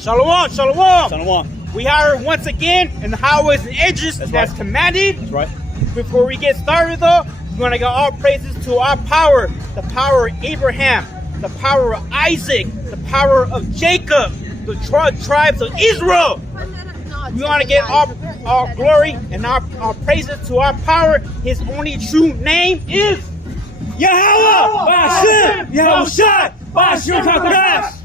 Shalom, shalom. Shalom. We are once again in the highways and edges as commanded. That's right. Before we get started though, we want to give all praises to our power, the power of Abraham, the power of Isaac, the power of Jacob, the tribes of Israel. We want to give our glory and our praises to our power. His only true name is Yahweh, Ba'ashem, Yahushua, Ba'ashem Kakodash.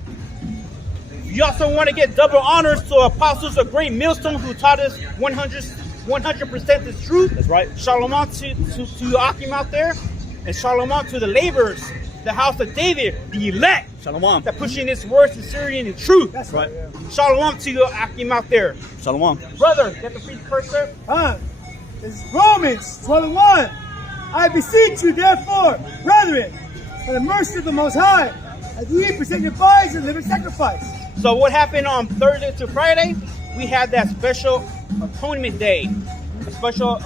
We also want to give double honors to apostles of Great Millstone who taught us 100% the truth. That's right. Shalom to Akim out there, and shalom to the laborers, the house of David, the elect. Shalom. That pushing this word sincerity and the truth. That's right. Shalom to you, Akim out there. Shalom. Brother, get the free cursor. This is Romans 12:1. I beseech you, therefore, brethren, by the mercy of the Most High, that ye present your bodies as a living sacrifice. So what happened on Thursday to Friday? We had that special atonement day. A special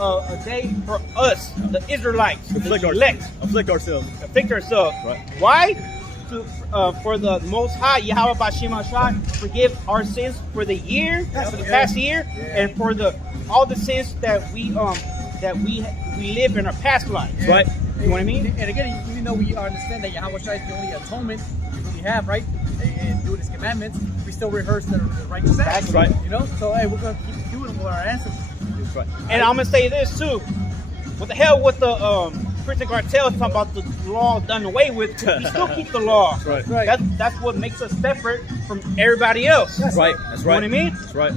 day for us, the Israelites, the elect. Afflict ourselves. Afflict ourselves. Right. Why? For the Most High, Yahweh Ba'ashem Ashai, forgive our sins for the year, for the past year, and for all the sins that we live in our past lives. Right. You know what I mean? And again, even though we understand that Yahweh Shai is the only atonement we really have, right? And doing His commandments, we still rehearse the righteous acts. That's right. You know? So, hey, we're going to keep doing what our ancestors do. That's right. And I'm going to say this too. What the hell with the Christian cartel talking about the law done away with? We still keep the law. That's right. That's what makes us separate from everybody else. That's right. That's right. You know what I mean? That's right.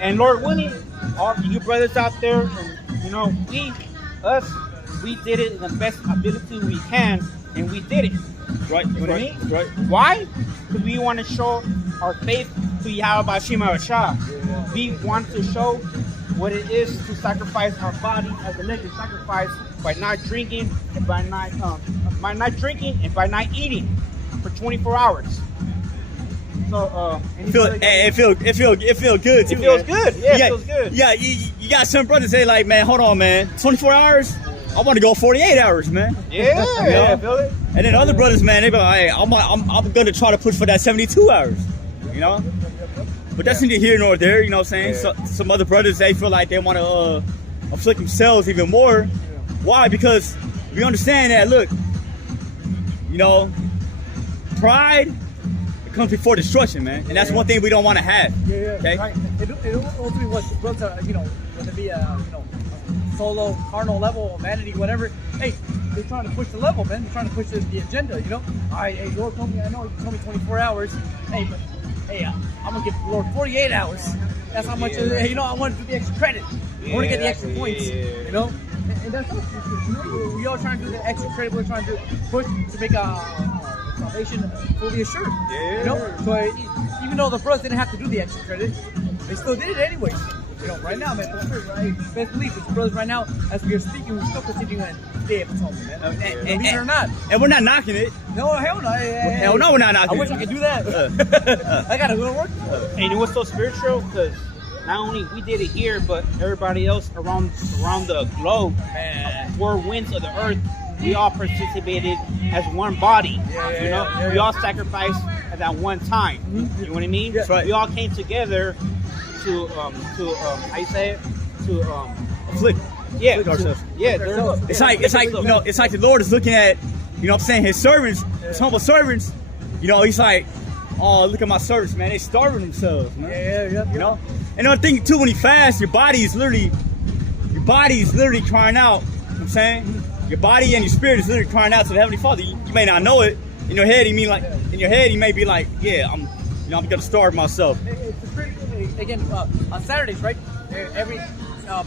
And Lord willing, all you brothers out there, and you know, we did it in the best ability we can, and we did it. Right. You know what I mean? Right. Why? Because we want to show our faith to Yahweh Ba'ashem Ashai. We want to show what it is to sacrifice our body as a living sacrifice by not drinking and by not eating for 24 hours. So It feel good too. it feels good. Yeah, it feels good. Yeah, you got some brothers say like, man, hold on, man, 24 hours. I want to go 48 hours, man. Yeah, You know? I feel it. And then other brothers, man, they be like, hey, I'm gonna try to push for that 72 hours. You know. But that's neither here nor there. You know what I'm saying? So, some other brothers, they feel like they want to afflict themselves even more. Why? Because we understand that. Look, you know, pride comes before destruction, man, and that's one thing we don't want to have. Okay. Right. It ultimately was brothers are, you know, whether it be a solo, carnal level of vanity, whatever. Hey, they're trying to push the level, man. They're trying to push the agenda, you know. All right, hey, Lord told me, I know you told me 24 hours. Hey, but hey, I'm gonna give the Lord 48 hours. That's how much. You know, I want to do the extra credit. I want to get the extra points. You know, and that's us. You know, we all trying to do the extra credit. We're trying to push to make salvation fully assured. You know, so even though the brothers didn't have to do the extra credit, they still did it anyways. You know, right now, man, best believe this, brothers. Right now, as we are speaking, we're still continuing on Day of Atonement, man. Believe it or not. And we're not knocking it. No, hell no. Hell no, we're not knocking I wish it. I could do that. I gotta go to work. And it was so spiritual because not only we did it here, but everybody else around the globe, 4 winds of the earth, we all participated as one body. We all sacrificed at that one time. You know what I mean? That's right. We all came together to how you say it? To Afflict. afflict ourselves. It's like you know, it's like the Lord is looking at, you know what I'm saying, his servants, his humble servants. You know, he's like, oh, look at my servants, man, they starving themselves, man. You know? And another thing too, when you fast, your body is literally crying out. You know what I'm saying? Your body and your spirit is literally crying out to the Heavenly Father. You may not know it. In your head, you may be like, yeah, I'm gonna starve myself. It's pretty, again, on Saturdays, right? Every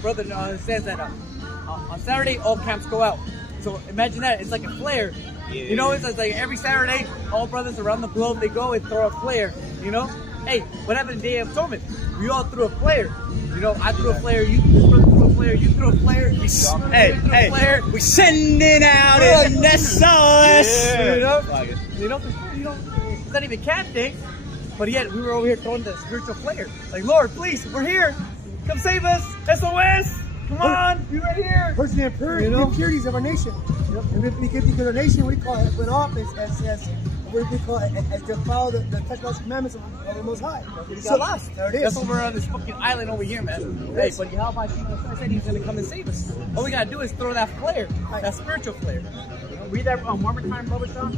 brother says that on Saturday all camps go out. So imagine that, it's like a flare. You know, it's like every Saturday, all brothers around the globe, they go and throw a flare. You know, hey, what happened in Day of Atonement? We all threw a flare. You know, I threw a flare, this brother threw a flare, you threw a flare. Hey, we sending out in the sauce. You know, it's not even camp day, but yet we were over here throwing the spiritual flare. Like, Lord, please, we're here. Come save us. SOS. Come on, be right here. First the impurities of our nation. And because our nation, we call it, went off as what we call as to follow the technological commandments of the Most High. We got lost. There it is. That's why we're on this fucking island over here, man. Hey, but how about you? Said he's gonna come and save us. All we gotta do is throw that flare, that spiritual flare. Read that one more time, Brother Sean.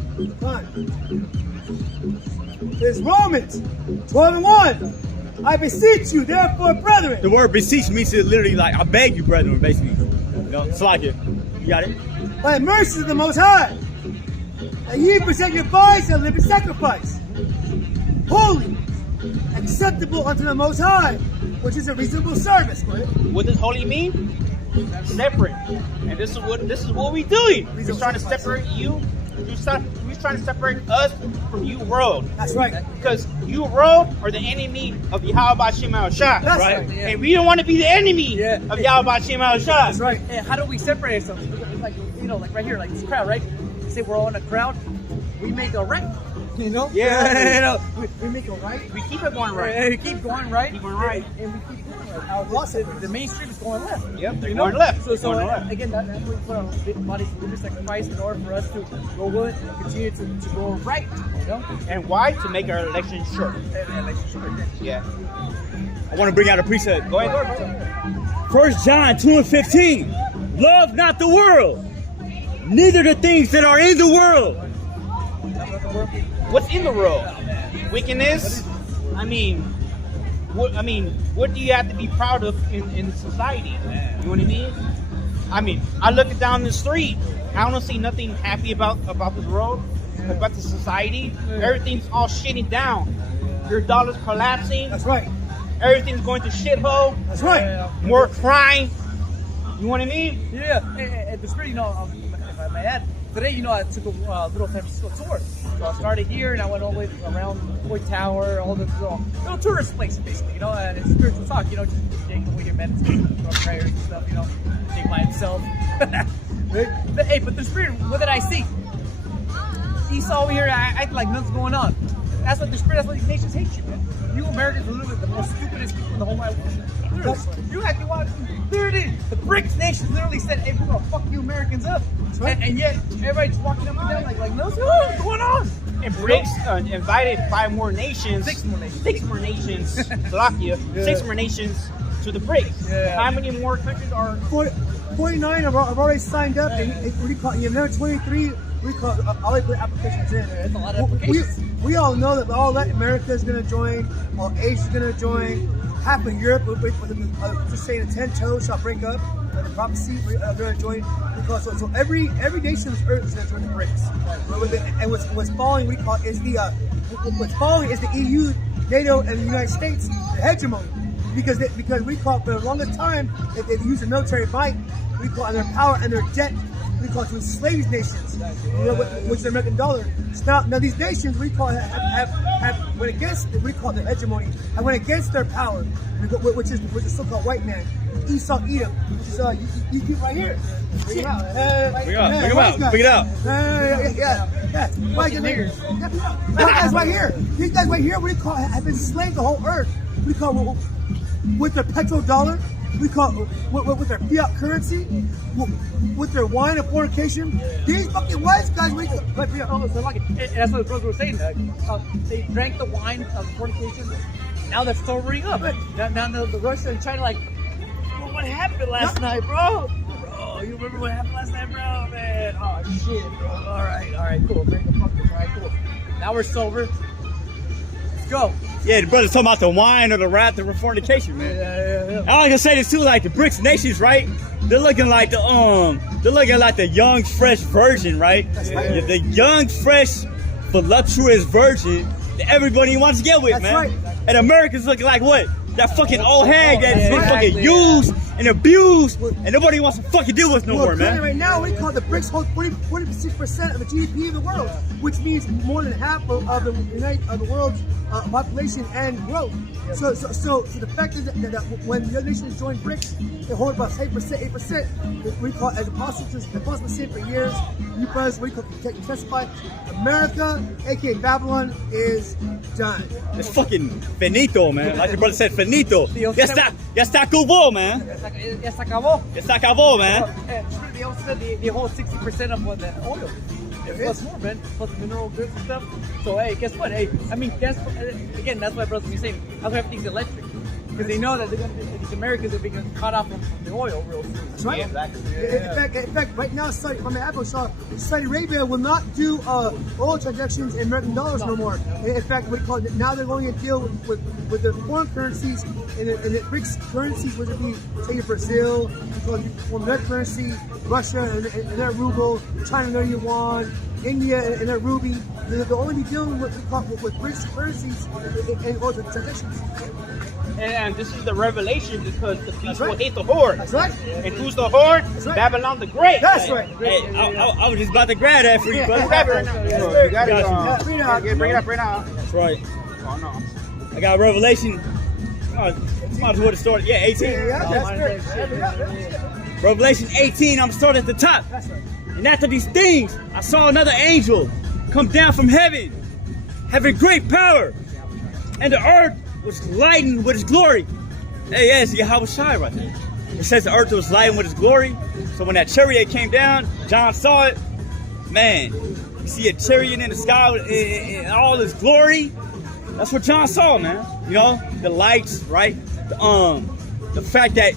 It's Romans 12:1. I beseech you, therefore, brethren. The word beseech means to literally like I beg you, brethren, basically. You know, it's like it. You got it? By the mercy of the Most High, that ye present your bodies a living sacrifice, holy, acceptable unto the Most High, which is a reasonable service. Go ahead. What does holy mean? Separate. And this is what we're doing. We're trying to separate you. We're trying to separate us from you, world. That's right. Because you, world, are the enemy of Yahweh Shem Shah. That's right. right. Yeah. And we don't want to be the enemy of Yahweh Shem Shah. That's right. Hey, how do we separate ourselves? Like, you know, like right here, like this crowd, right? Say we're all in a crowd. We make a right. You know? Yeah. You know, we make a right. We keep it going right. And we keep going right. Keep going right. And we keep going right. The mainstream is going left. Yep, they're You know? going left. So Going left. again, that's what we put our bodies to living sacrifice in order for us to go good and continue to go right. You know? And why? To make our election sure. Yeah. I want to bring out a precept. Go ahead. 1 John 2:15. Love not the world, neither the things that are in the world. What's in the world? Wickedness. I mean, what do you have to be proud of in society? You know what I mean? I mean, I look down the street. I don't see nothing happy about this world, about the society. Everything's all shitting down. Your dollar's collapsing. That's right. Everything's going to shithole. That's right. More crime. You know what I mean? Yeah, and the spirit, you know, if I may add, today, you know, I took a little San Francisco tour. So I started here and I went all the way around Point Tower, all the little tourist places, basically, you know, and it's spiritual talk, you know, just Jake over here meditating, prayers and stuff, you know, Jake by himself. But the spirit, what did I see? Esau over here, I act like nothing's going on. That's what the spirit, that's why these nations hate you, man. You Americans are literally the most stupidest people in the whole wide world. Literally. You actually want, there it is. The BRICS nations literally said, hey, we're gonna fuck you Americans up. right. And yet, everybody's walking up and down like no, what's going on? And BRICS invited 5 more nations. 6 more nations. 6 more nations. Slovakia. 6 more nations to the BRICS. Yeah. How many more countries are? 49 have already signed up. And you have another 23. We call already put applications in. That's a lot of applications. We all know that all Latin America is going to join, all Asia is going to join, half of Europe, just saying the 10 toes shall break up. The prophecy, they're going to join. Because so every nation of earth is going to join the BRICS. And what's following, we call is what's following is the EU, NATO, and the United States, the hegemony. Because we call for the longest time that they use the military might, we call and their power and their debt. We call it to enslave these nations, you know, which is the American dollar. So now these nations we call have went against we call their hegemony, have went against their power, which is the so-called white man, Esau Edom, which is you keep right here. Bring it out. Bring it out. Yeah. These guys right here. These guys right here, we call have enslaved the whole earth. We call with their petrodollar. We call with their fiat currency, with their wine and fornication. These fucking white guys, and that's what the brothers were saying. They drank the wine of fornication. Now they're sobering up. Now the Russia and China like, well, what happened last night, bro? Bro, you remember what happened last night, bro? Man, oh shit, bro. All right, cool. Drink the fuck this. All right, cool. Now we're sober. Let's go. Yeah, the brother's talking about the wine or the wrath of fornication, man. Yeah. I was gonna say this too, like the BRICS nations, right? They're looking like the young, fresh virgin, right? right. The young, fresh, voluptuous virgin that everybody wants to get with, That's man. right. And America's looking like what? That fucking old hag that's been exactly, fucking used and abused, and nobody wants to fucking deal with no more, man. Right now, we call the BRICS hold 46% of the GDP of the world, which means more than half of the world's population and growth. So the fact is that when the other nations join BRICS, they hold about 8%. We call, as apostles said for years, you brothers, we can testify, America, aka Babylon, is done. It's fucking finito, man. Like your brother said, finito. Ya está acabó, man. Ya se acabó. Ya está acabó, man. They also said they hold 60% of the oil. plus more, man. Plus mineral goods and stuff. So hey, guess what? Hey, I mean, again, that's why brothers be saying, that's why everything's electric. Because they know that these Americans are being cut off from the oil real soon. That's right. Yeah, exactly. In fact, right now, Saudi Arabia will not do oil transactions in American dollars no more. In fact, now they're going to deal with the foreign currencies and the BRICS currencies, which would be, say, Brazil, from their currency, Russia and their ruble, China and their yuan, India and their ruby. They'll only be dealing with BRICS currencies and oil transactions. And this is the revelation because the beast will hate the whore. That's right. And who's the whore? Right. Babylon the Great. That's right. Hey, I was just about to grab that for you, brother. Grab it right now. You got it. Bring it up. Bring it up right now. That's right. Oh, no. I got Revelation. Might as well start. Yeah, 18. Revelation 18. I'm starting at the top. That's right. And after these things, I saw another angel come down from heaven, having great power, and the earth was lightened with his glory. Hey, yes, Yahweh Shai right there. It says the earth was lightened with his glory. So when that chariot came down, John saw it. Man, you see a chariot in the sky in all its glory. That's what John saw, man. You know, the lights, right? The fact that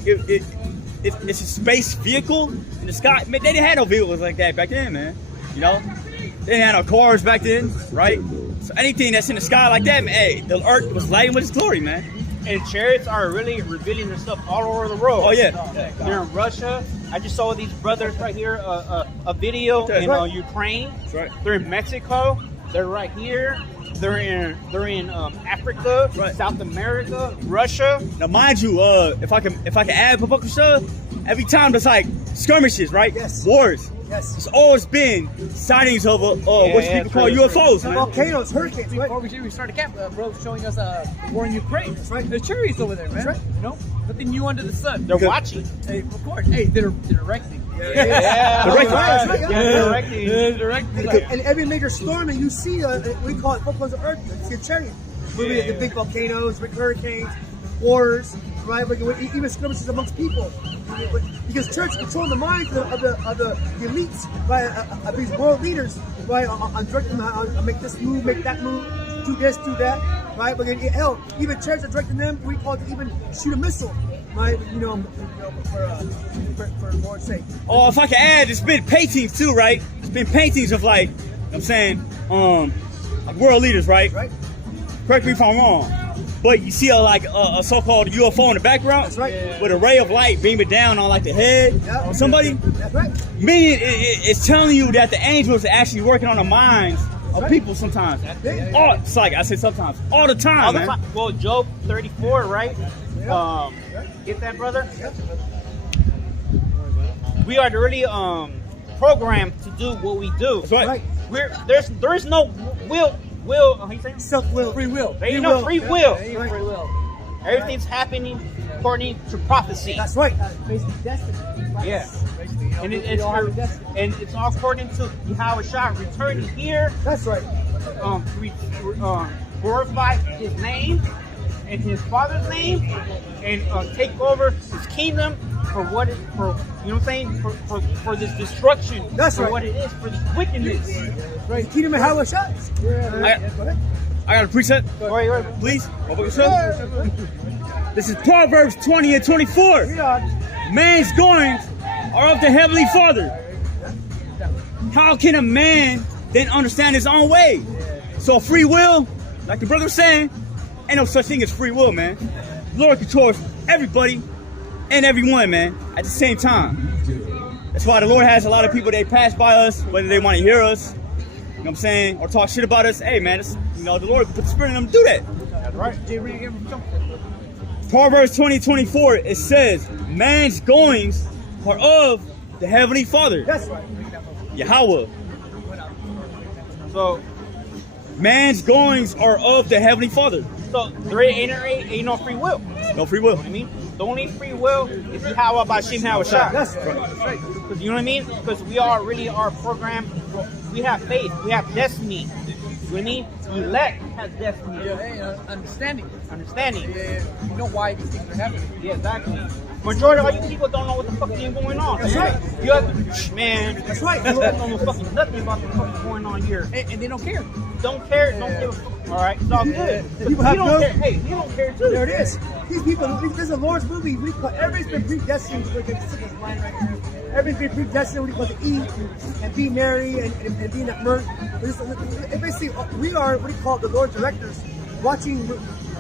it's a space vehicle in the sky. Man, they didn't have no vehicles like that back then, man. You know, they didn't have no cars back then, right? So anything that's in the sky like that, man, hey, the earth was lightened with its glory, man. And chariots are really revealing their stuff all over the world. Oh yeah, They're in Russia. I just saw these brothers right here, a video in Ukraine. That's right. They're in Mexico. They're right here. They're in Africa, Right. South America, Russia. Now, mind you, if I can add Papa Shah, every time there's like skirmishes, right? Yes. Wars. Yes. It's always been sightings of what people call true, UFOs, man. Volcanoes, hurricanes, right? Before we started camp, bro was showing us the war in Ukraine. That's right. There's chariots over there, man. That's right. You know, nothing new under the sun. They're watching. Hey, of course. Hey, they're directing. Yeah, Directing. That's right. directing. Directing. And every major storm, and you see, we call it volcanoes of Earth. You see a chariot. The big volcanoes, hurricanes, wars, right? But even skirmishes amongst people. Because church control the minds of the elites, right? Of these world leaders, right? On directing them how to make this move, make that move, do this, do that, right? But hell, even church are directing them. We call it to even shoot a missile, right? For Lord's sake. Oh, if I can add, there's been paintings too, right? There's been paintings of like I'm saying, like world leaders, right? Right. Correct me if I'm wrong. But you see a so-called UFO in the background, That's right. with a ray of light beaming down on like the head of somebody. That's right. Meaning it's telling you that the angels are actually working on the minds of people sometimes. It's like I say sometimes, all the time, All the man. time. Well, Job 34, right? Get that, brother? We are really programmed to do what we do. That's right. There is no will. How you saying? Self-will. Free will. There ain't no free will. There ain't no free will. Everything's happening according to prophecy. That's right. Basically destiny. Yeah. Basically, you know, And we all have a destiny. it's all according to Yahweh Shai returning here, That's right. glorify his name and his father's name, and take over his kingdom for what it, for you know what I'm saying, for this destruction. That's for right. what it is, for this wickedness. Right. Kingdom of Howard Shai. I got a preset, Go ahead. please. This is Proverbs 20 and 24. Man's goings are of the Heavenly Father. How can a man then understand his own way? So free will, like the brother was saying, ain't no such thing as free will, man. The Lord controls everybody and everyone, man, at the same time. That's why the Lord has a lot of people, they pass by us, whether they want to hear us, you know what I'm saying, or talk shit about us. Hey, man, it's, you know, the Lord put the Spirit in them to do that. That's right. Proverbs 20:24, it says, man's goings are of the Heavenly Father. That's right. Yahweh. So Man's goings are of the Heavenly Father. there ain't no free will. No free will. I mean, the only free will is Yahweh Bashim Hawashah. That's right. You know what I mean? Because we are really our program. We have faith. We have destiny. what I mean? Elect has destiny. Understanding. Understanding. You know why these things are happening. Yeah, exactly. Majority of all you people don't know what the fuck is even going on. That's right. You have, man, That's right. you don't know fucking nothing about the fuck going on here. And they don't care. Don't care, don't give a fuck. All right, it's all good. But People we have don't no- care. Hey, we don't care too. There it is. These people, this is a Lord's movie. Everybody's been predestined. Look at this line right here. Everybody's been predestined. What do you call it? To eat and be merry and be in that mirth. It basically, we are what do you call it? The Lord directors, watching,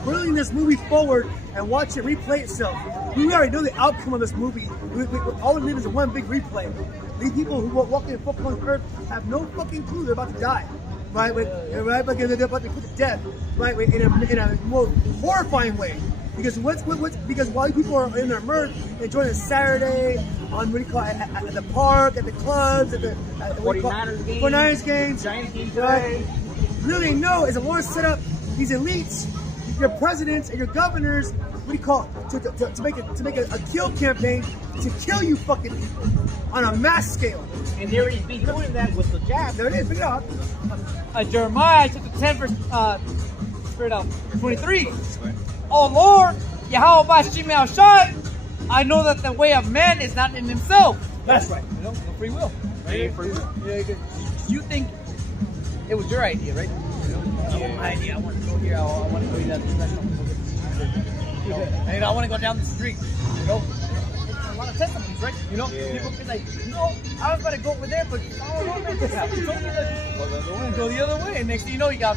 bringing this movie forward and watch it replay itself. We already know the outcome of this movie. All we live is one big replay. These people who are walking the foot on earth have no fucking clue they're about to die. Right, right, because they're about to put to death, right, in a more horrifying way. Because because while people are in their mirth, enjoying a Saturday on what do you call it, at the park, at the clubs, at the 49ers games, 49ers games, Giants games, right? Really, no, is the Lord set up these elites, your presidents and your governors, what do you call it, to make a kill campaign to kill you fucking people on a mass scale. and they already been doing that with the jab. There it is, bring it up. Jeremiah chapter 10 verse 23. Oh Lord, Yahweh Shemel Shai, I know that the way of man is not in himself. That's right. You know, no free will. Free will. Yeah, you think it was your idea, right? My idea. I want to go here. I want to go to that restaurant. And I want to go down the street. You know, it's a lot of testimonies, right? You know, people be like, I was about to go over there, but I don't know, man, this happened. Told me to go the other way. And next thing you know, you got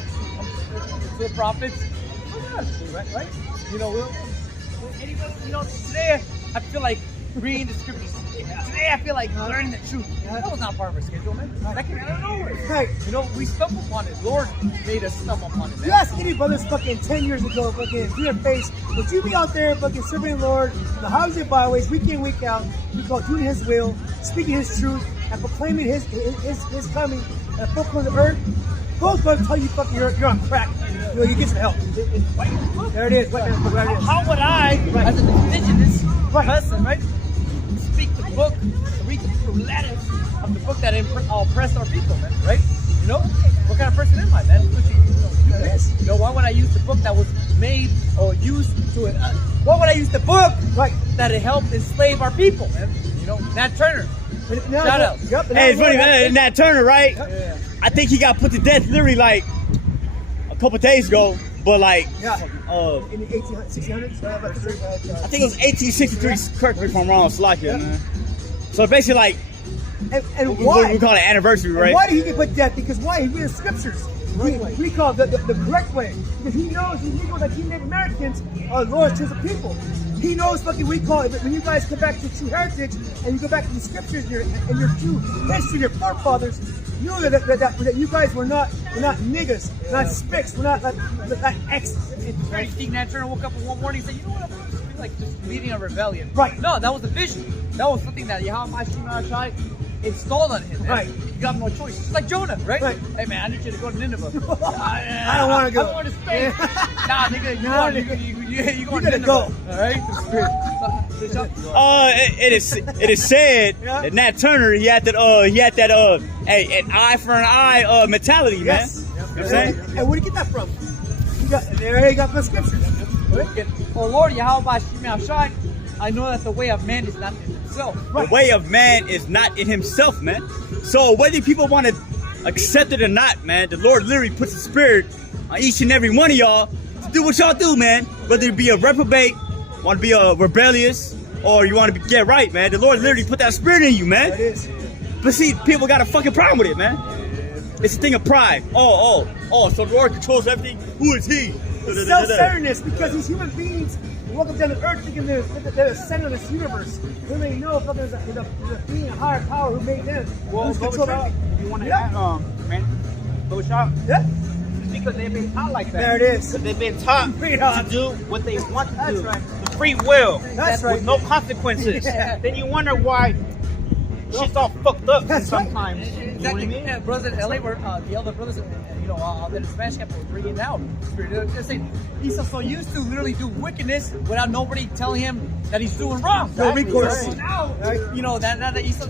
the prophets. Right? You know, anybody, today I feel like reading the scriptures. Today I feel like learning the truth. That was not part of our schedule, man. That came out of nowhere. Right. You know, we stumbled upon it. Lord made us stumble upon it, man. You ask any brothers fucking 10 years ago, fucking to their face, would you be out there fucking serving the Lord, the highways and byways, week in, week out, we call doing His will, speaking His truth, and proclaiming His coming and fulfilling the earth? Both going to tell you fucking you're on crack. You get some help. There it is. Right there. How would I, as an indigenous person, right, speak the book, read the letters of the book that oppressed our people, man, right? You know, what kind of person am I, man? Why would I use the book that was made or used to it? Why would I use the book that it helped enslave our people, man? You know, Nat Turner. Shout out. Yep, Hey, it's funny, man. Nat Turner, right? Yeah. I think he got put to death literally like a couple days ago, but like, in the 1600s. I think it was 1863. Correct me if I'm wrong, Slovakia, man. So basically, like, And why? we call it anniversary, And right? why did he get put to death? Because why? He read the scriptures. We call it the correct way. Because he knows that he Native Americans are Lord's chosen people. He knows fucking we call it. When you guys come back to true heritage and you go back to the scriptures and your true history, your forefathers, you know that you guys were not niggas, not spicks, we're not X's. It's very Steve Nat Turner woke up one morning and said, you know what, I'm going to feel like just leading a rebellion. Right. No, that was a vision. That was something that Yahweh Shai installed on him. Man. Right. You got no choice. It's like Jonah, right? Hey man, I need you to go to Nineveh. I don't want to go. I want to Spain. Nah, nigga, you You gotta go. All right. It is said that Nat Turner he had that an eye for an eye mentality, Yes. man. You know what I'm saying? And where did you get that from? There you got the scriptures. Oh Lord, Yahweh Shai, I know that the way of man is not in himself. The way of man is not in himself, man. So whether people want to accept it or not, man, the Lord literally puts the spirit on each and every one of y'all to do what y'all do, man. Whether it be a reprobate, want to be a rebellious, or you want to get right, man. The Lord literally put that spirit in you, man. It is. But see, people got a fucking problem with it, man. It's a thing of pride. Oh, so the Lord controls everything? Who is He? Self-centeredness, because these human beings walk up down the earth thinking they're the center of this universe. When they know there's a being, a higher power who made them. Well, who's controlling everything. you want to Yeah. add, man, little shop. Yeah. It's because they've been taught like that. There it is. Because they've been taught to do what they want to That's do. right. The free will. That's right. With no consequences. Yeah. Then you wonder why shit's all fucked up That's right. sometimes. You know what I Exactly. mean? Yeah, brothers in LA were the elder brothers, the Spanish camp were bringing out. They're saying he's so used to literally do wickedness without nobody telling him that he's doing wrong. No recourse. So now, Right. that he's so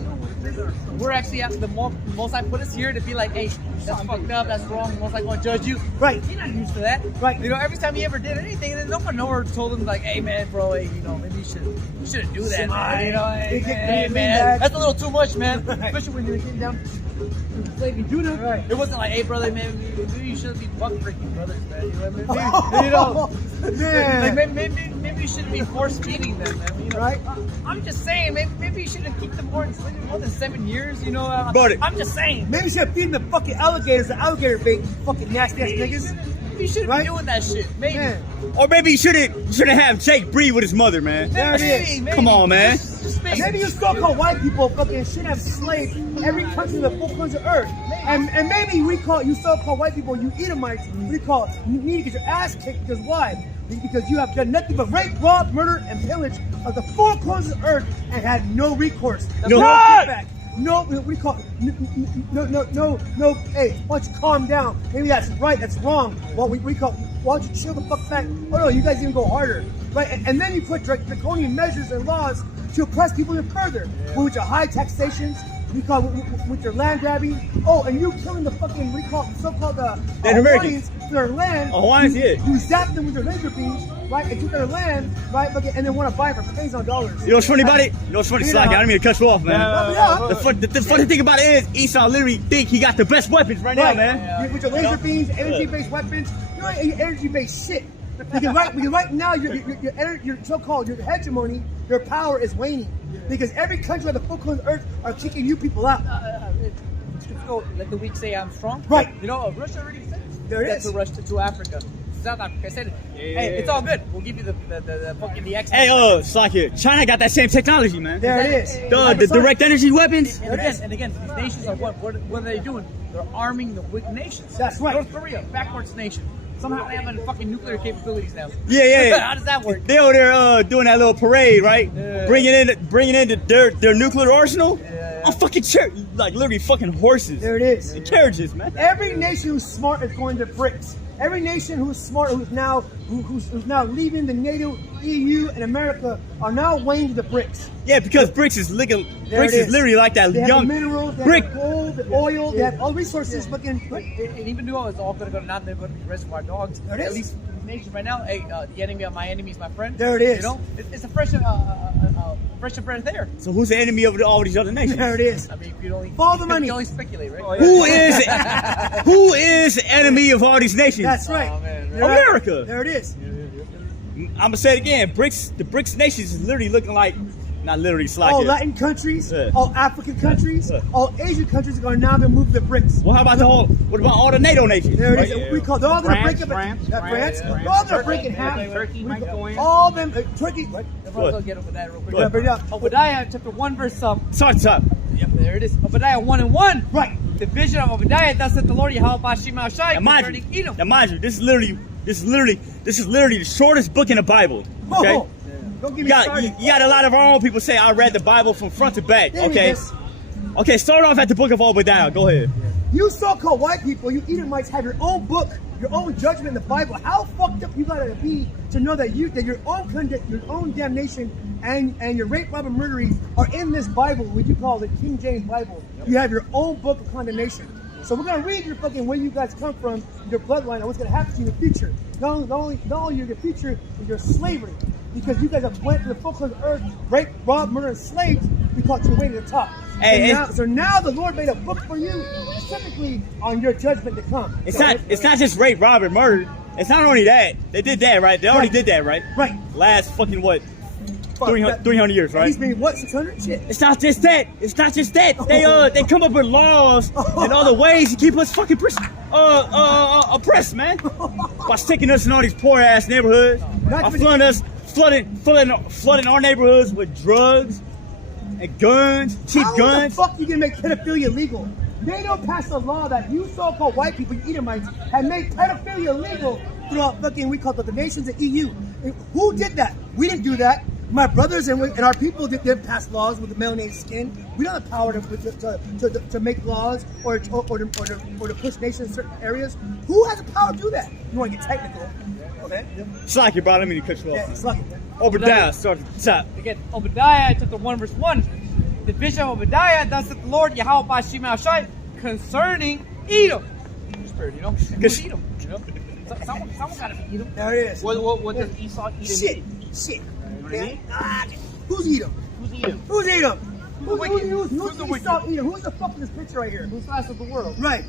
we're actually at the most I put us here to be like, hey, that's fucked up, that's wrong, most I gonna judge you. Right. He's not used to that. Right. You know, every time he ever did anything, and then no one nowhere told him like, hey man, bro, hey, you know, maybe you shouldn't do that, man. You know, hey man, that's a little too much, man. Especially when you're getting down to slavery Judah. Right. It wasn't like, hey brother, man, maybe you shouldn't be buck freaking brothers, man. You know what I mean? You know, Man. like maybe you shouldn't be force feeding them, man. You know, Right. I'm just saying, maybe you shouldn't keep them more than 7 years. You know, Buddy. I'm just saying. Maybe you should feed the fucking alligators, the alligator bait, you fucking nasty ass niggas. You shouldn't Right? be doing that shit. Maybe. Man. Or maybe you shouldn't have Jake breed with his mother, man. There it is. Maybe. Come on, man. Just maybe. Maybe you so-called white people fucking should have slaved every country in the 4 corners of earth. And maybe we call you so-called white people, you Edomites, we call you need to get your ass kicked because why? Because you have done nothing but rape, rob, murder, and pillage of the 4 corners of earth and had no recourse. No. kickback. No, what do you call it? No, hey, why don't you calm down? Maybe that's right, that's wrong. Well, we call, why don't you chill the fuck back? Oh no, you guys even go harder. Right, and then you put draconian measures and laws to oppress people even further. With your high taxations, we call with your land grabbing. Oh, and you killing the fucking, we call so-called Native Americans. Hawaiians, their land. Hawaiians, yeah. You zap them with your laser beams, right, and took their land, right, and then want to buy it for pennies on dollars. You know what's funny about it? You know what's funny, You Slacky? know. I didn't mean to cut you off, man. Yeah. The funny thing about it is, Esau literally think he got the best weapons right now, Right, man. with your laser beams, energy-based weapons, you know, energy-based shit. Because right now, your so-called your hegemony, your power is waning. Because every country on the 4 corners of earth are kicking you people out. Let the weak say I'm strong. Right. You know, Russia already said There it that is. to Russia to Africa. South Africa said, hey, it's all good. We'll give you the fucking the X. Hey, Slacky, China got that same technology, man. There it is. The direct energy weapons. And again, these nations are what are they doing? They're arming the weak nations. That's right. North Korea, backwards nation. Somehow they have fucking nuclear capabilities now. Yeah. How does that work? They over there doing that little parade, right? Bringing in their nuclear arsenal. On fucking like literally fucking horses. There it is. And carriages, man. Every nation who's smart is going to BRICS. Every nation who's smart, who's now leaving the NATO, EU, and America, are now weighing to the BRICS. Yeah, because BRICS is literally like that They young have the minerals, they brick. have the gold, the oil, they have all resources. Fucking And even though it's all going to go down, they're going to be reservoir dogs. There it At is. least these nations right now, hey, the enemy of my enemy is my friend. There it is. You know, it's a fresh and breath there. So who's the enemy of all these other nations? there it is. I mean, you can only Follow the money. You can only speculate, right? Who is the enemy of all these nations? That's right. Oh, man. You're right. America. There it is. I'm gonna say it again. The BRICS nations is literally looking like, not literally, it's like All it. Latin countries, Yeah. all African countries, Yeah. all Asian countries are going to now be moved to BRICS. Well, how about what about all the NATO nations? There it is. Right? We call they're all going to break up. France, France. yeah. They're all going to break in half. Turkey might go in. All them. Turkey. What? Everyone's going to get over that real quick. Go ahead. Bring it up. Obadiah chapter 1 verse Start top. Yep, there it is. Obadiah 1:1. Right. The vision of Obadiah, thus said the Lord Yahweh Shema Shai Now mind concerning you, Edom. this is literally the shortest book in the Bible. Okay. Oh, don't get You me got, started. you got a lot of our own people say I read the Bible from front to back. Damn it, Okay. this- Okay, start off at the book of Obadiah. Go ahead. You so-called white people, you Edomites, have your own book, your own judgment in the Bible. How fucked up you gotta be to know that your own damnation and your rape, rob, and murdering are in this Bible, what you call the King James Bible. You have your own book of condemnation. So we're gonna read your fucking where you guys come from, your bloodline, and what's gonna happen to you in the future. Not only your future, but your slavery, because you guys have went to the full of the earth, raped, robbed, murdered, and slaved because you're way to the top. Hey, so now the Lord made a book for you specifically on your judgment to come. It's not just rape, rob, and murder. It's not only that. They did that, right? They already Right. did that, right? Right. Last fucking what? Fuck, 300 years, right? He's been what, 600? Shit. It's not just that. They come up with laws and other ways to keep us fucking oppressed, man. By sticking us in all these poor ass neighborhoods, by flooding our neighborhoods with drugs and guns, cheap How guns. the fuck you gonna make pedophilia legal? They don't pass a law that you so-called white people, you Edomites, have made pedophilia legal throughout fucking, we call it the nations of EU. Who did that? We didn't do that. My brothers and our people didn't pass laws with the melanated skin. We don't have the power to make laws or to push nations in certain areas. Who has the power to do that? You want to get technical? Okay. Slacky, bro. Let me cut you off. Yeah, it's like Obadiah, start at the top. Again, Obadiah chapter 1 verse 1. The vision of Obadiah, thus said the the Lord Yahweh Bashim Ashai concerning Edom. Spirit, you know? And who's Edom? You know? Someone gotta be Edom. There it is. What does Esau eat? Shit. You know what I mean? Who's Edom? Who's Edom? Who's Edom? Who's the wicked? Esau Edom? Who's the fuck in this picture right here? Who's the last of the world? Right.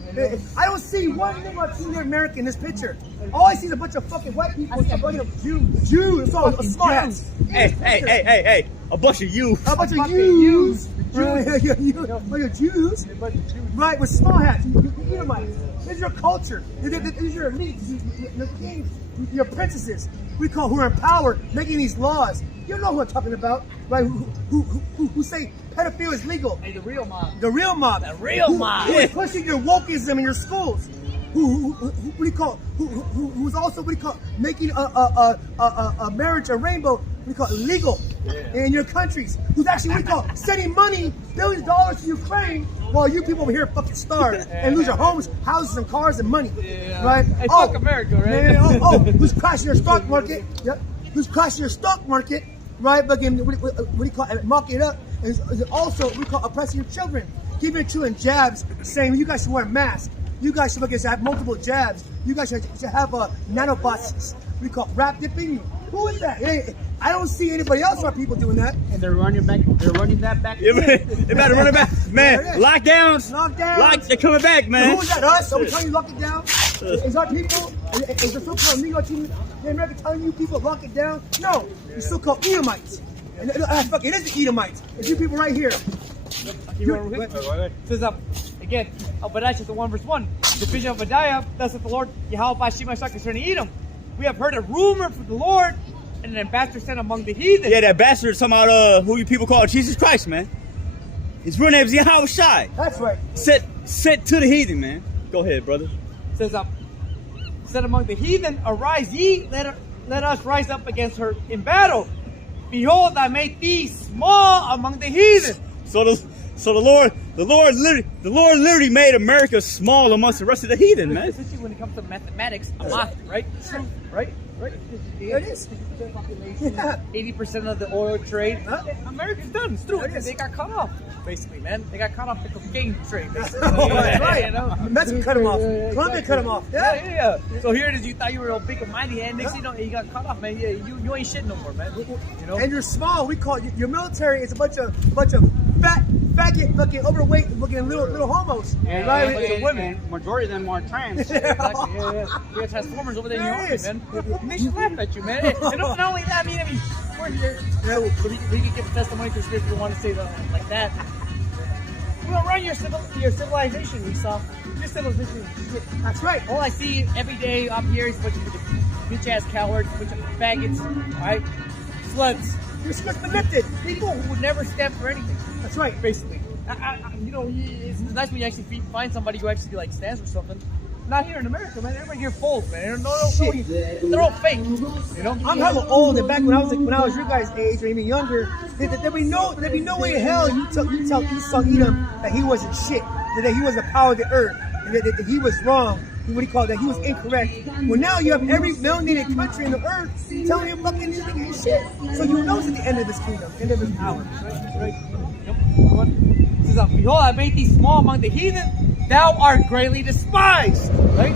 I don't see one thing about Native American in this picture. All I see is a bunch of fucking white people. I see a bunch of Jews. Jews. It's all Fucking smart hats. Hey, a bunch of you. A bunch of fucking Jews. Jews. You're Jews. Right, with small hats. You Edomites. This is your culture. These are your elites. Your kings. Your princesses. We call who are in power, making these laws. You know who I'm talking about, right? Who say pedophilia is legal. Hey, the real mob. The real mob. The real mob. Who is pushing your wokeism in your schools. What do you call? Who's also making a marriage, a rainbow, what do you call it, illegal in your countries? Who's actually sending money, billions of dollars to Ukraine, while you people over here fucking starve and lose your homes, houses, and cars and money, right? Hey, fuck America, right? Who's crashing your stock market? Yep. Who's crashing your stock market? Right? But again, what do you call it? Marking it up is also we call oppressing your children, giving your children jabs, saying you guys should wear a mask. You guys should have multiple jabs. You guys should have nanobots. We call rap dipping. Who is that? Hey, I don't see anybody else or people doing that. And they're running back. They're running that back. They better run it back, man. Lockdowns. They're coming back, man. Who is that? Us? Are we telling you lock it down? Is our people? Is the so-called legal team in America telling you people lock it down? No, you're so-called Edomites. And fuck, it is the Edomites. It's you people right here. Says again, Obadiah chapter 1 verse 1. The vision of Obadiah, thus saith the Lord Yahweh Bashim Ashai concerning Edom. We have heard a rumor from the Lord, and an ambassador sent among the heathen. Yeah, the ambassador is talking about who you people call Jesus Christ, man. His real name is Yahweh Shai. That's right. Sent to the heathen, man. Go ahead, brother. Says said among the heathen, arise ye, let us rise up against her in battle. Behold, I made thee small among the heathen. So the Lord literally made America small amongst the rest of the heathen, man. Especially when it comes to mathematics, a math, right? Right? There it is. Yeah. 80% of the oil trade, America's done. It's through. They got cut off, basically, man. They got cut off the cocaine trade, basically. That's right. You know? Mexico cut him off. Colombia cut him off. Yeah. So here it is. You thought you were all big and mighty, and next thing you know, you got cut off, man. Yeah, you ain't shit no more, man. You know. And you're small. We call your military is a bunch of faggot looking, overweight looking little homos. And, right? and women. Majority of them are trans. Exactly. Yeah. You got Transformers over there in your army, man. They should laugh at you, man. And not only that, I mean, we're here. So we can give a testimony to Scripture if you want to say that like that. We don't run your civilization, Esau. Your civilization is shit. That's right. All I see every day up here is a bunch of bitch-ass cowards, a bunch of faggots, alright? Sluts. You're just lifted. People who would never stand for anything. That's right. Basically. You know, it's nice when you actually find somebody who actually like stands for something. Not here in America, man. Everybody here falls, man. They're all fake. You know? I'm hella old, and back when I was your guys' age or even younger, there'd be no way in hell you tell Esau Edom that he wasn't shit, that he was the power of the earth, that he was wrong. What do you call it? That he was incorrect. Well, now you have every melanated country in the earth telling him fucking he's shit. So you know it's at the end of his kingdom, end of his power. Right? Yep. It says, behold, I made thee small among the heathen. Thou art greatly despised. Right?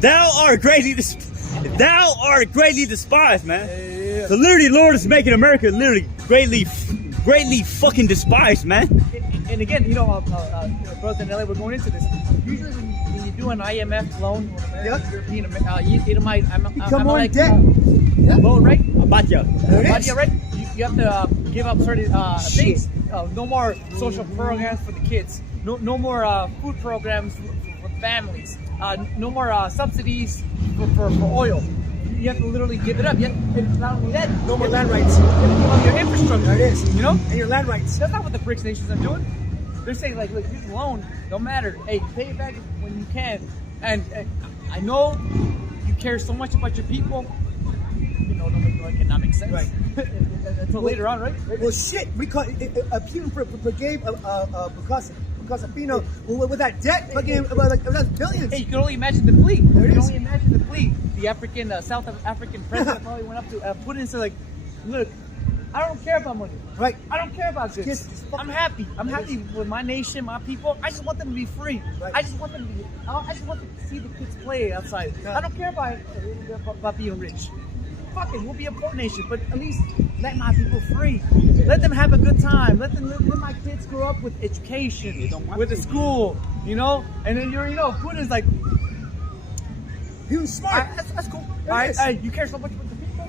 Thou art greatly despised, man. Yeah. So literally, the Lord is making America literally greatly fucking despised, man. And again, you know, brothers in LA, we're going into this. Usually when you do an IMF loan, European, Edomite, come on debt. Loan, right? Abatia, right? You have to give up certain things. No more social programs for the kids. No more food programs for families. No more subsidies for oil. You have to literally give it up. And not only that, no more land rights. You have to give up your infrastructure. There it is. You know? And your land rights. That's not what the BRICS nations are doing. They're saying, like, look, this loan don't matter. Hey, pay it back when you can. And I know you care so much about your people. You know, don't make no economic sense. Right. Until later on, right? Well, shit. We call Putin forgave Bukasapino with that debt. Fucking that's billions. Hey, you can only imagine the plea. There it you can is. only imagine the plea. The South African president probably went up to Putin and said, like, look, I don't care about money. Right. I don't care about this. Just I'm happy. I'm happy with my nation, my people. I just want them to be free. Right. I just want them to see the kids play outside. Yeah. I don't care about being rich. Fuck it, we'll be a poor nation, but at least let my people free. Let them have a good time. Let my kids grow up with education, with a school, you know. And then Putin's like, he was smart. that's cool. It All right, is. you care so much about the people.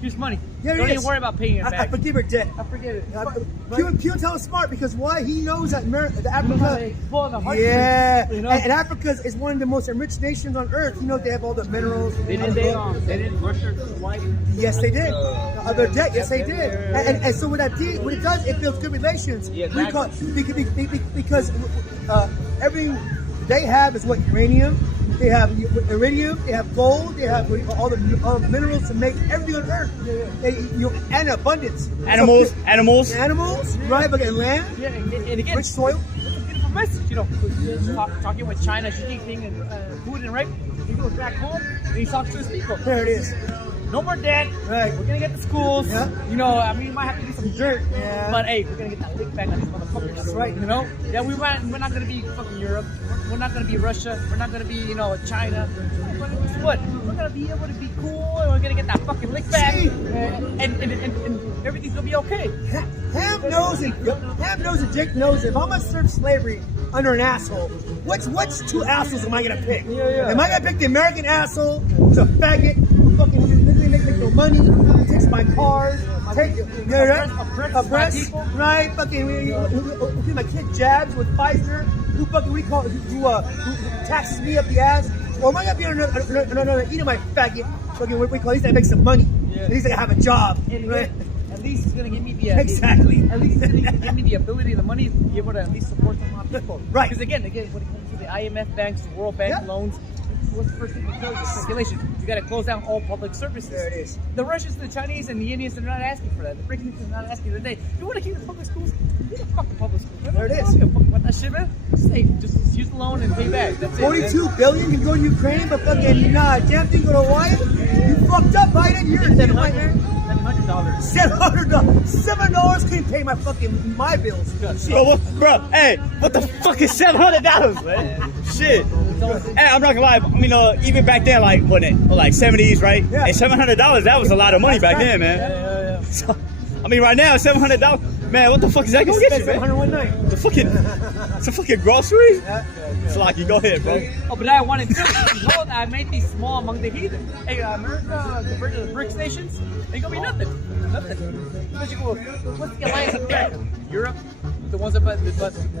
Here's money. Yeah, Don't it even is. worry about paying it I back. forgive her debt. I forget it. Putin is smart because why? He knows that Africa. Pull the heart. Yeah, You know? and Africa is one of the most enriched nations on earth. You know, they have all the minerals. Didn't Russia wipe? Yes, they did. Their debt, yes, they did. And so what it does, it builds good relations. Yeah, because everything they have is what uranium. They have iridium, they have gold, they have all the minerals to make everything on earth. And abundance. Animals, right? But and land, Yeah, and again, rich soil. it's a beautiful message, talking with China, Xi Jinping and Putin, right? He goes back home and he talks to his people. There it is. No more debt. Right. We're gonna get the schools. Yeah. We might have to do some dirt. Yeah. But hey, we're gonna get that lick back on these motherfuckers. That's right. You know? Yeah, we're not gonna be fucking Europe. We're not gonna be Russia. We're not gonna be, China. But guess what? We're gonna be able to be cool and we're gonna get that fucking lick back. See? And everything's gonna be okay. Ham knows and Jake knows it. If I'm gonna serve slavery under an asshole, which two assholes am I gonna pick? Yeah. Am I gonna pick the American asshole who's a faggot, who fucking doesn't make no money, takes my cars, oppress people? Right? Fucking who give my kid jabs with Pfizer, who taxes me up the ass? Or am I gonna be another eating my faggot? Fucking what we call, at least I make some money. Yeah. At least I have a job. Right? At least it's gonna give me the Exactly. At least it's gonna give me the ability, the money to be able to at least support some of my people. Right. Because again, when it comes to the IMF banks, the World Bank Yeah. loans, what's the first thing they tell you? Speculation. You got to close down all public services. There it is. The Russians, the Chinese, and the Indians are not asking for that. The British are not asking today. You want to keep the public schools? Keep the fucking public schools. There it is. I don't give a fuck about that shit, man. Just use the loan and pay back. That's it. 42 billion can go to Ukraine, but fucking damn thing go to Hawaii. You fucked up, Biden. You're a white man. $700. $700 couldn't pay my bills. Bro, hey, what the fuck is $700, man? Shit. Hey, I'm not gonna lie. I mean, even back then, like, what, like 70s, right? Yeah. Hey, $700, that was a lot of money back then, man. Yeah. So, I mean, right now, $700, man, what the fuck is that gonna get you, man? 700 one night. It's a fucking grocery? Yeah. It's like, you go ahead, bro. Oh, but I wanted to. Behold, I made these small among the heathen. Hey, America compared to the BRICS nations, ain't gonna be nothing. Because you go, what's the alliance of America? Europe, the ones that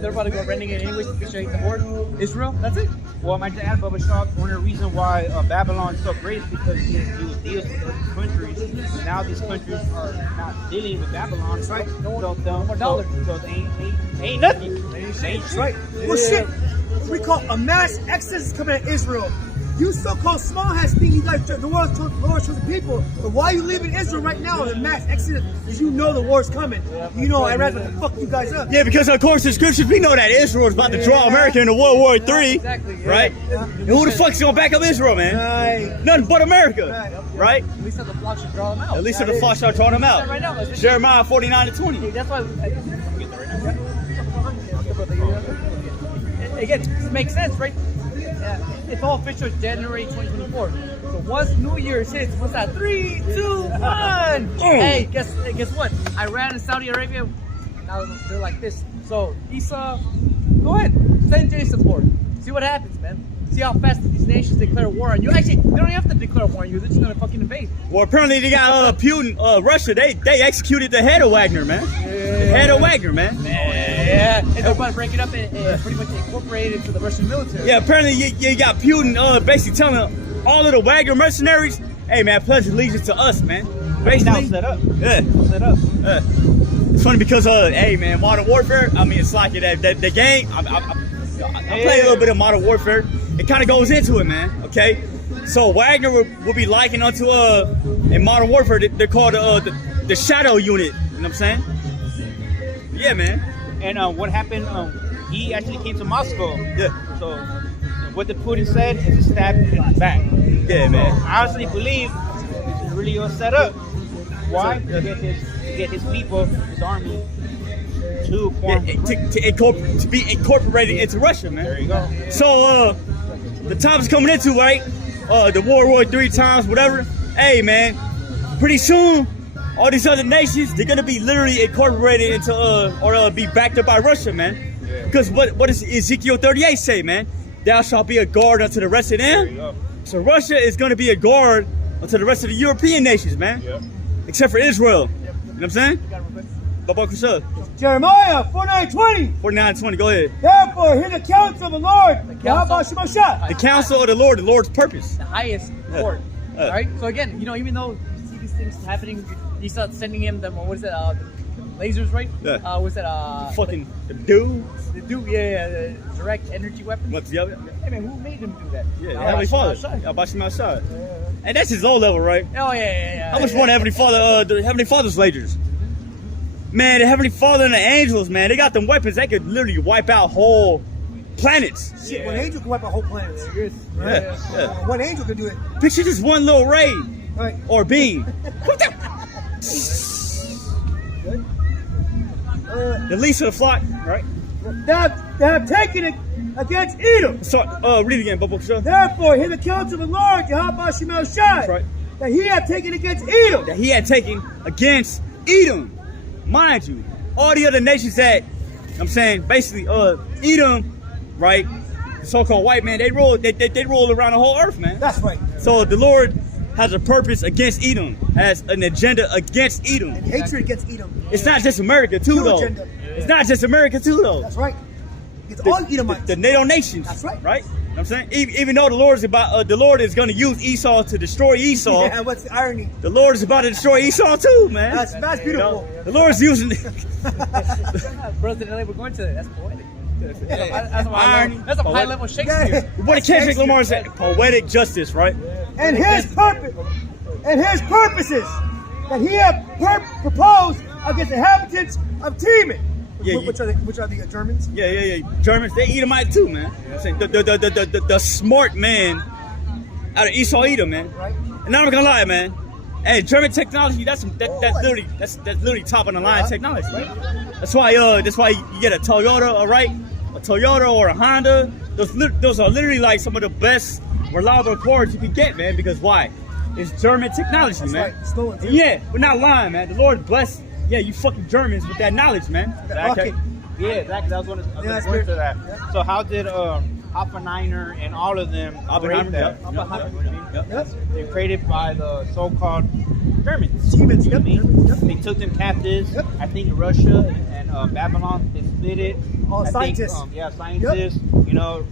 they're about to go renting it anyways to shake the board. Israel, that's it. Well, I might just add, Bubba Shaw, one of the reasons why Babylon is so great is because he was deals with other countries. And now these countries are not dealing with Babylon, right? No more dollars. So they ain't nothing. Ain't shit. Right. Well, shit. We call a mass exodus coming at Israel. You so-called small hats think you guys, the world chose the people. But why are you leaving Israel right now? The mass exodus, because you know the war's coming. You know Iraq will fuck you guys up. Yeah, because of course the scriptures, we know that Israel is about to draw America into World War III, Exactly. Yeah. right? And who the fuck's gonna back up Israel, man? Right. Nothing but America, right? At least the flock should draw them out. At least the flock start drawing them out. Right now, let's- Jeremiah 49-20. Hey, that's why. Again, this makes sense, right? It's all official January 2024. So once New Year's hits, what's that? 3, 2, 1. Hey, guess what? Iran and Saudi Arabia, now they're like this. So Esau, go ahead, send Jay support. See what happens, man. See how fast these nations declare war on you. Actually, they don't have to declare war on you. They're just gonna fucking invade. Well, apparently they got Putin, Russia. They executed the head of Wagner, man. The head of Wagner, man. Yeah, and they're about to break it up and pretty much incorporate it into the Russian military. Yeah, apparently you got Putin basically telling all of the Wagner mercenaries, "Hey, man, pledge allegiance to us, man." Basically, Now set up. yeah. Set up. It's funny because, hey, man, Modern Warfare. I mean, it's like the game. I play a little bit of Modern Warfare. It kind of goes into it, man. Okay, so Wagner will be likened unto in Modern Warfare. They're called the Shadow Unit. You know what I'm saying? Yeah, man. And what happened? He actually came to Moscow. Yeah. So what the Putin said is a stab in the back. Yeah, man. I honestly believe it's really all set up. Why? To get his people, his army, to form. To be incorporated into Russia, man. There you go. So the times coming into, right? The World War III times, whatever. Hey, man, pretty soon, all these other nations, they're gonna be literally incorporated into or be backed up by Russia, man. Yeah. Because what does Ezekiel 38 say, man? Thou shalt be a guard unto the rest of There you them. go. So Russia is gonna be a guard unto the rest of the European nations, man. Yep. Except for Israel. You know what I'm saying? Baba Kusha. Jeremiah 49:20. 49:20, go ahead. Therefore, hear the counsel of the Lord. counsel? The counsel of the Lord's purpose. The highest court. Right? So again, even though you see these things happening, you start sending him them, what is it, the lasers, right? Yeah. What's that, Fucking the dude. the the direct energy weapons? What's the other? Hey man, who made him do that? Yeah, Heavenly Father. Abashim outside. And that's his low level, right? Oh yeah. How much more the Heavenly Father, the Heavenly Father's lasers? Man, the Heavenly Father and the angels, man, they got them weapons that could literally wipe out whole planets. Shit, one angel can wipe a whole planet. Yeah. One angel can do it. Picture just one little ray Right. or beam. The least of the flock, right? They have taken it against Edom. So, read it again, Bubba. Sure. Therefore, hear the counsel of the Lord, Yahweh Shemel Shai, That's right. that he had taken against Edom. That he had taken against Edom. Mind you, all the other nations that, I'm saying, basically, Edom, right, the so-called white man, they rule around the whole earth, man. That's right. So the Lord has a purpose against Edom, has an agenda against Edom. And hatred against Edom. It's not just America, too, Pure though. agenda. It's not just America, too, though. That's right. It's all Edomites. The NATO nations. That's right. Right? You know what I'm saying? Even though the Lord is going to use Esau to destroy Esau, Yeah, what's the irony? the Lord is about to destroy Esau, too, man. That's beautiful. The Lord's using Brother, we're going to that's poetic. That's Irony. a high level Shakespeare. Yeah. What did Kendrick Lamar say? Poetic justice, right? And his purpose, and his purposes that he had proposed against the inhabitants of Teman. Yeah, which are the Germans? Yeah. Germans, they Edomite too, man. I'm saying the smart man out of Esau Edom, man. Right. And I'm not gonna lie, man. Hey, German technology, that's literally top of the line technology. Right? That's why you get a Toyota, all right? A Toyota or a Honda. Those are literally like some of the best reliable cars you can get, man. Because why? It's German technology, That's man. right. Stolen too. And yeah, we're not lying, man. The Lord bless, you fucking Germans with that knowledge, man. Rocket. Yeah, exactly. I was going to that's go into good. that. Yeah. So how did Oppenheimer and all of them create that? Yep. They're created by the so-called Germans. Siemens, You know what I yep. mean? They took them captives. Yep. I think Russia and Babylon, they split it. All I scientists. Think, scientists. You know,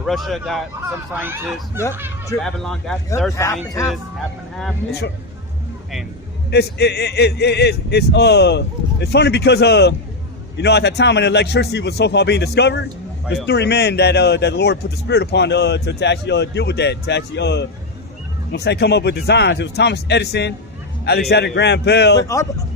Russia got some scientists. Yep. Babylon got Yep. their Half and scientists, half. half and half. Sure. And It's funny because at that time when electricity was so-called being discovered, there's three men that the Lord put the Spirit upon to actually deal with that, to actually come up with designs. It was Thomas Edison, Alexander Graham Bell,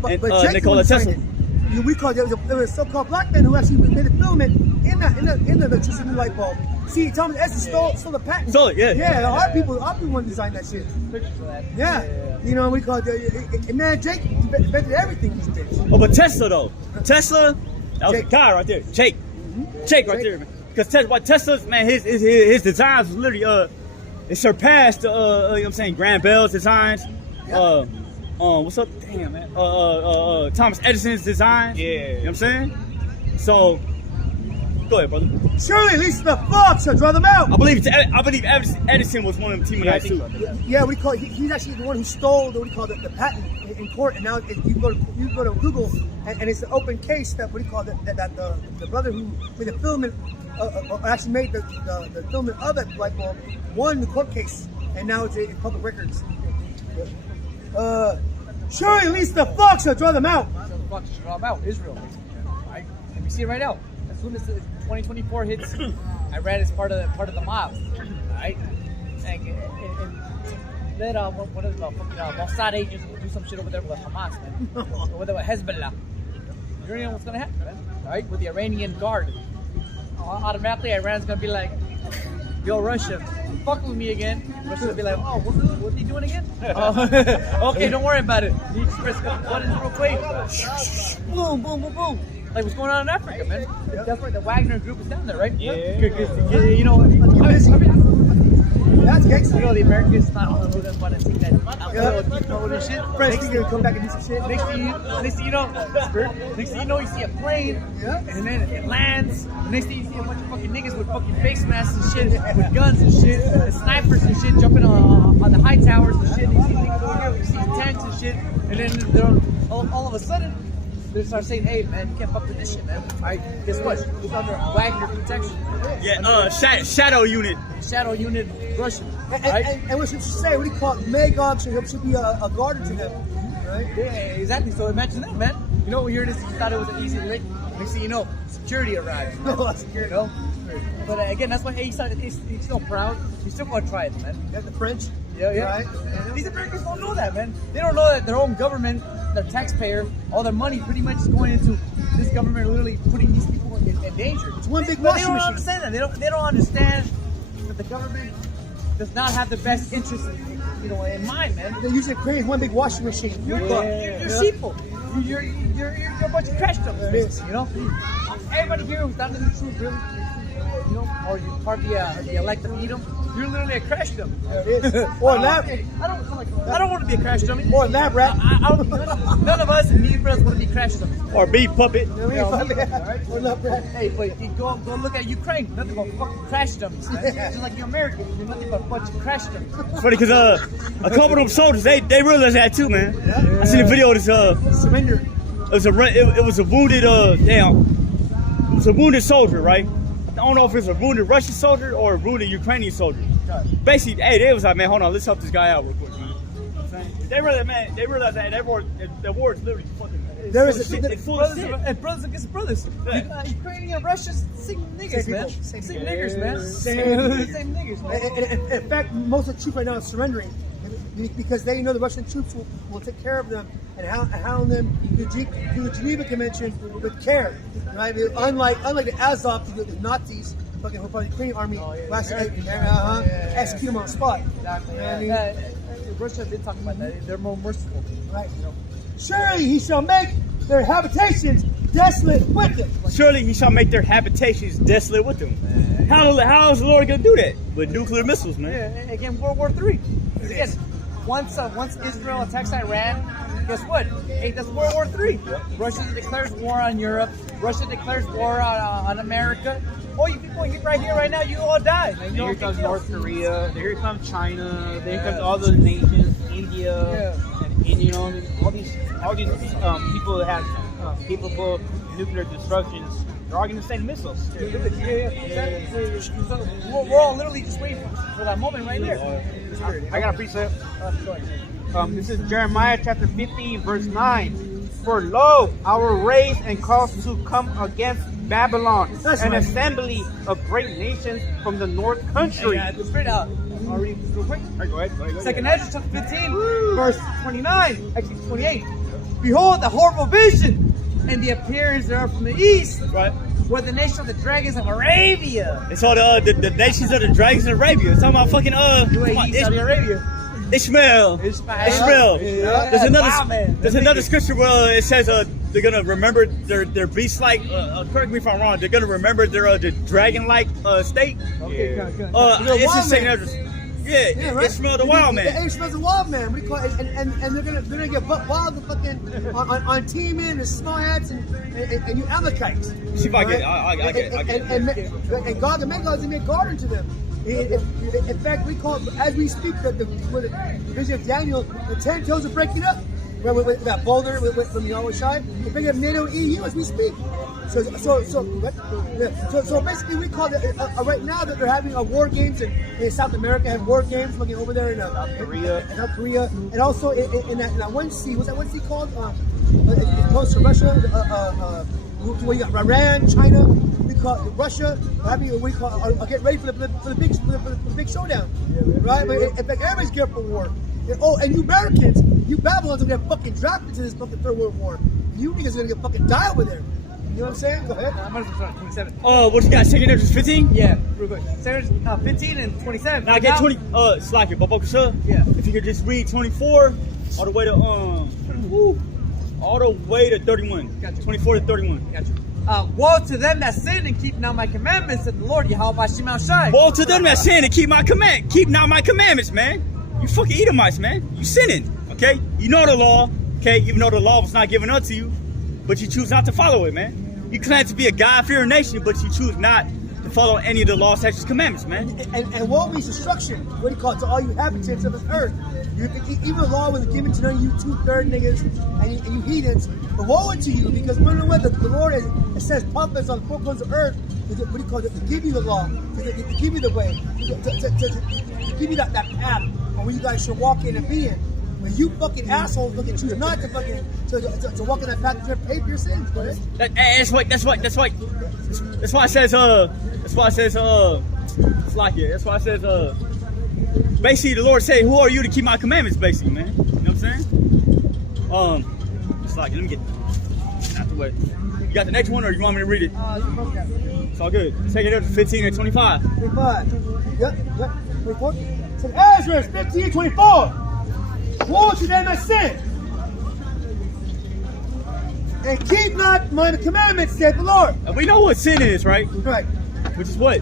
But and Jake Nikola was Tesla. saying it. We call there was a so-called black man who actually made a filament in the electricity light bulb. See, Thomas Edison stole the patent. Stole it, yeah. Yeah, our people want to design that shit. Pictures of that. Yeah. You know, we call it, man, Jake invented everything these days. Oh, but Tesla though, that was Jake. the guy right there, Jake right there, man. Because Tesla's, man, his designs was literally it surpassed Graham Bell's designs. Yeah. What's up? Damn, man. Thomas Edison's designs. Yeah. You know what I'm saying? So, go ahead, brother. Surely at least the fox shall draw them out. I believe Edison was one of them team Yeah, I guys think too. so. Yeah, he's actually the one who stole the patent in court, and now you go to Google, and it's an open case that the brother who made the filament actually made the filament of that light bulb won the court case, and now it's in public records. Surely at least the fox shall draw them out. So the fuck should draw them out, Israel, basically. Right? And we see it right now. As soon as 2024 hits, Iran is part of the mob, right? And let one of the fucking Mossad agents do some shit over there with Hamas, man. Over there with Hezbollah. You don't know what's gonna happen, man. Right? With the Iranian guard, automatically Iran's gonna be like, yo, Russia, fuck with me again. Russia will be like, oh, what are you doing again? Okay, don't worry about it. You express buttons real quick. Boom, boom, boom, boom. Like what's going on in Africa, man? That's why the Wagner group is down there, right? Yeah. You know, That's gangster. you know, the Americans not all know them, but I think that little deep mode and shit. Friends think gonna come back and do some shit. Next thing you know, you see a plane, Yeah. and then it lands. Next thing you see a bunch of fucking niggas with fucking face masks and shit, with guns and shit, and snipers and shit jumping on the high towers and shit. You see niggas over here, you see tanks and shit, and then they're all of a sudden they start saying, "Hey man, you can't fuck with this shit, man." Alright, guess what? It's under Wagner protection. Yeah, shadow unit. Shadow unit Russian. And what should you say? What do you call it? Magog should be a guard to them, right? Yeah, exactly. So imagine that, man. You know, here it is. You thought it was an easy lick. Next thing you know, security arrives. No, security. You know? But again, that's why he's still proud. He's still gonna try it, man. Got the French. Yeah. Right? These Americans don't know that, man. They don't know that their own government, their taxpayer, all their money pretty much is going into this government, literally putting these people in danger. It's one big But they washing don't machine. understand that. They don't understand that the government does not have the best interest, in mind, man. They're using Ukraine one big washing machine. You're sheeple. You're a bunch of trash dumps, you know. Everybody here who's down in the truth, really, or you're part of the elected freedom. You're literally a crash dummy. There it is. Or lab. I don't want to be a crash dummy. Or lab rat. None of us, me and brothers, want to be crash dummies. Or B puppet. Or lab rat. Hey, but you go look at Ukraine. Nothing but fucking crash dummies, man. Just like you Americans, you're nothing but a bunch of crash dummies. It's funny because a couple of them soldiers, they realized that too, man. I seen a video of this. Surrender. It was a wounded it was a wounded soldier, right? I don't know if it's a wounded Russian soldier or a wounded Ukrainian soldier. Basically, hey, they was like, man, hold on, let's help this guy out real quick, man. They realized that the war is literally fucking. There is it's full of shit. And brothers against brothers. Yeah. Ukrainian and Russians, same niggas, Same man. people. Same Same niggers, man. Same niggers, man. In fact, most of the troops right now are surrendering because they know the Russian troops will take care of them and hound them through the Geneva Convention with care. Right? Unlike the Azov, the Nazis, fucking who fought the Ukrainian army, execute them on the spot. Exactly. You know what I mean? Russia did talk about that. They're more merciful. Right. Surely he shall make their habitations desolate with them. Surely he shall make their habitations desolate with them. How is the Lord gonna do that? With nuclear missiles, man. Yeah, again, World War III. Because again, once Israel attacks Iran, guess what? Hey, that's World War III. Russia declares war on Europe. Russia declares war on America. Oh, you people right here, right now, you all die. And here comes North Korea. Here comes China. Here comes all those nations, India, and all these people that have capable nuclear destructions. They're all going to send missiles. Exactly. So we're all literally just waiting for that moment right there. I got a precept. This is Jeremiah chapter 15, verse 9. For lo, I will raise and cause to come against Babylon an assembly of great nations from the north country. Straight out. I'll read this real quick. All right, go ahead. Second Ezra chapter 15, verse 29, actually 28. Behold the horrible vision and the appearance thereof from the east, Right. where the nation of the dragons of Arabia. It's all the nations of the dragons of Arabia. It's talking about fucking UAE, Saudi Arabia. Ishmael. Yeah. There's another scripture where it says they're gonna remember their beast-like. Correct me if I'm wrong. They're gonna remember their the dragon-like state. Okay, good. It's just saying Right? Ishmael the wild man. Ishmael's the wild man. What do you call it? And they're gonna get buck wild fucking on teaming and small hats and you Amalekites. See if I get it. I get it. And God, the man God's gonna be a garden to them. In fact, we call it, as we speak, the vision of Daniel, the 10 toes are breaking up. With that boulder, from Yahweh Shai, we're bringing up NATO EU as we speak. So basically, we call it right now that they're having war games in South America, have war games looking over there in South Korea, and also in that one sea. What's that one sea called? Close to Russia. We got Iran, China. We call it Russia. We call get ready for the big showdown, right? But in fact, everybody's geared for war. And you Americans, you Babylons are gonna get fucking drafted into this fucking third world war. You niggas are gonna get fucking die over there. You know what I'm saying? Go ahead. I might as well start at 27. Oh, what you got? 2 Ezra 15? Yeah, real quick. 15 and 27. Now I get 20. Slack it, Bobo Kasha. Yeah. If you could just read 24 all the way to all the way to 31. Gotcha. 24 to 31. Gotcha. Woe to them that sin and keep not my commandments, said the Lord Yahweh Shemel Shai. Woe to them that sin and keep not my commandments, man. You fucking Edomites, man. You sinning, okay? You know the law, okay? Even though the law was not given unto you, but you choose not to follow it, man. You claim to be a God-fearing nation, but you choose not to follow any of the law, statutes, commandments, man. And woe means destruction. What do you call it? To all you inhabitants of this earth. Even the law wasn't given to none of you 2/3 niggas and you heathens. But woe unto you, because you know what? The Lord it says prophets on the four corners of earth. What do you call it? To give you the law, to give you the way, to give you that path where you guys should walk in and be in. When you fucking assholes choose not to fucking to walk in that path to pay for your sins, brother. That's why it says it's like it. That's why it says basically the Lord say, who are you to keep my commandments, basically, man. You know what I'm saying? It's like, let me get out the way. You got the next one, or you want me to read it? It's all good. Take it up to 15 and 25. 25. Yep. 24. So Ezra 15 24. Woe to them that sin and keep not my commandments, said the Lord. And we know what sin is, right? Right. Which is what?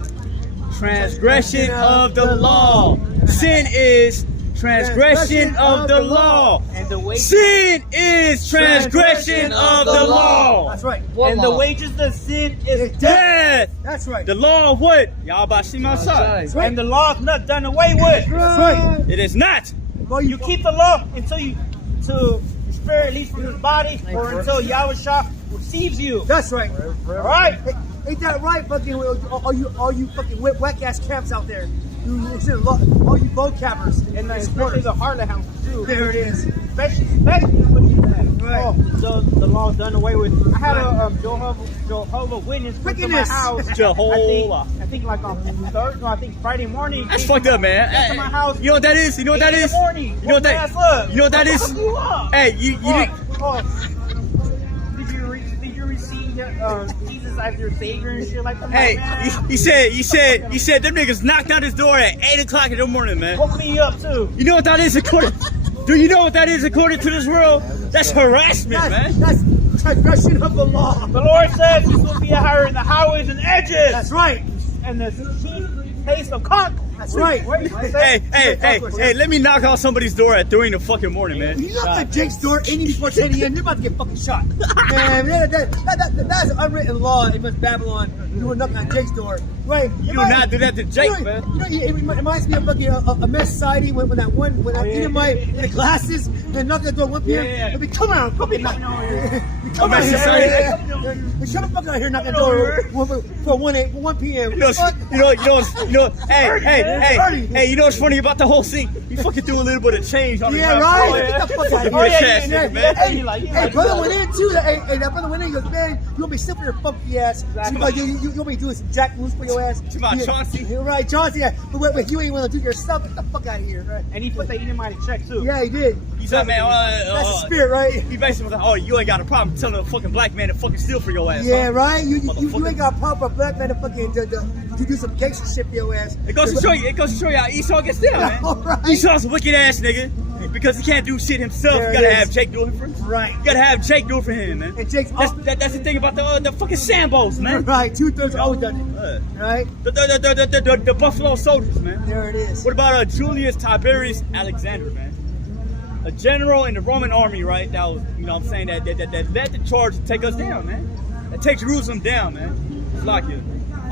Transgression of the law. Sin is transgression of the law. And the wages, sin is transgression of the law. That's right. and the wages of sin is death. Death. That's right. The law of what? Yahweh Shema Shai. That's right. And the law is not done away with. That's right. It is not. Well, You keep the law until your spirit leaves from this body, or until Yahweh Shah receives you. That's right. All right. Hey, ain't that right, fucking all you fucking whack ass camps out there? All you boat cappers And especially the Harlot House too. There it is. Especially what you said. Right. Oh, the law is done away with. I had a Jehovah Witness come to my Wickedness. house. Jehovah. I think like on Thursday. No, I think Friday morning. That's fucked up, man. Came to my house. You know what that is? You know what that 8 in is? the morning. You know what that? You know what that is? Fuck you up. Hey, you Did you receive Jesus as your savior and shit like that? Hey, man? you said them niggas knocked out his door at 8 o'clock in the morning, man. Woke me up too. You know what that is according? Do you know what that is according to this world? That's harassment, man. That's transgression of the law. The Lord says He's going to be higher in the highways and edges, That's right. and the chief taste of cock. That's right. Hey, let me knock on somebody's door at 3 in the fucking morning, man. You knock on Jake's door any before 10 a.m., you're about to get fucking shot. Man, that's an unwritten law in Babylon. You were knocking on Jake's door. Right? You do not do that to Jake, man. It reminds me of fucking a mess society when that Edomite in the glasses and knocked at the door 1 p.m. Yeah. They'll be, come on, come on. Come Mess on, society. shut the fuck out here, knocking at the door for 1 p.m. You know, hey, you know what's funny about the whole thing? You fucking threw a little bit of change on the Yeah, ground. right. Oh, Get the fuck out of Oh, here. yeah, man. Hey, brother went in too. Hey, that brother went in. He goes, man, you gonna be sick for your funky ass. Exactly. You gonna be doing some jack moves for your ass. Come on, Chauncey. You're right, Chauncey. Yeah. But you ain't want to do yourself. Get the fuck out of here, right? And He put the Edomite in check too. Yeah, he did. He said, man, That's the spirit, right? he basically was like, oh, you ain't got a problem telling a fucking black man to fucking steal for your ass. Yeah, huh? right. You ain't got a problem for a black man to fucking to do some gangster shit for your ass. It goes to show you how Esau gets down, man. Right. Esau's a wicked ass nigga. Because he can't do shit himself, There you gotta it have is. Jake do it for him. Right. You gotta have Jake do it for him, man. And Jake's That's the thing about the fucking Sambos, man. right. 2/3 always done it. Right. The Buffalo Soldiers, man. There it is. What about Julius Tiberius Alexander, man? A general in the Roman army, right? That was, you know what I'm saying, that led the charge to take us down, man. That takes Jerusalem down, man. It's like it.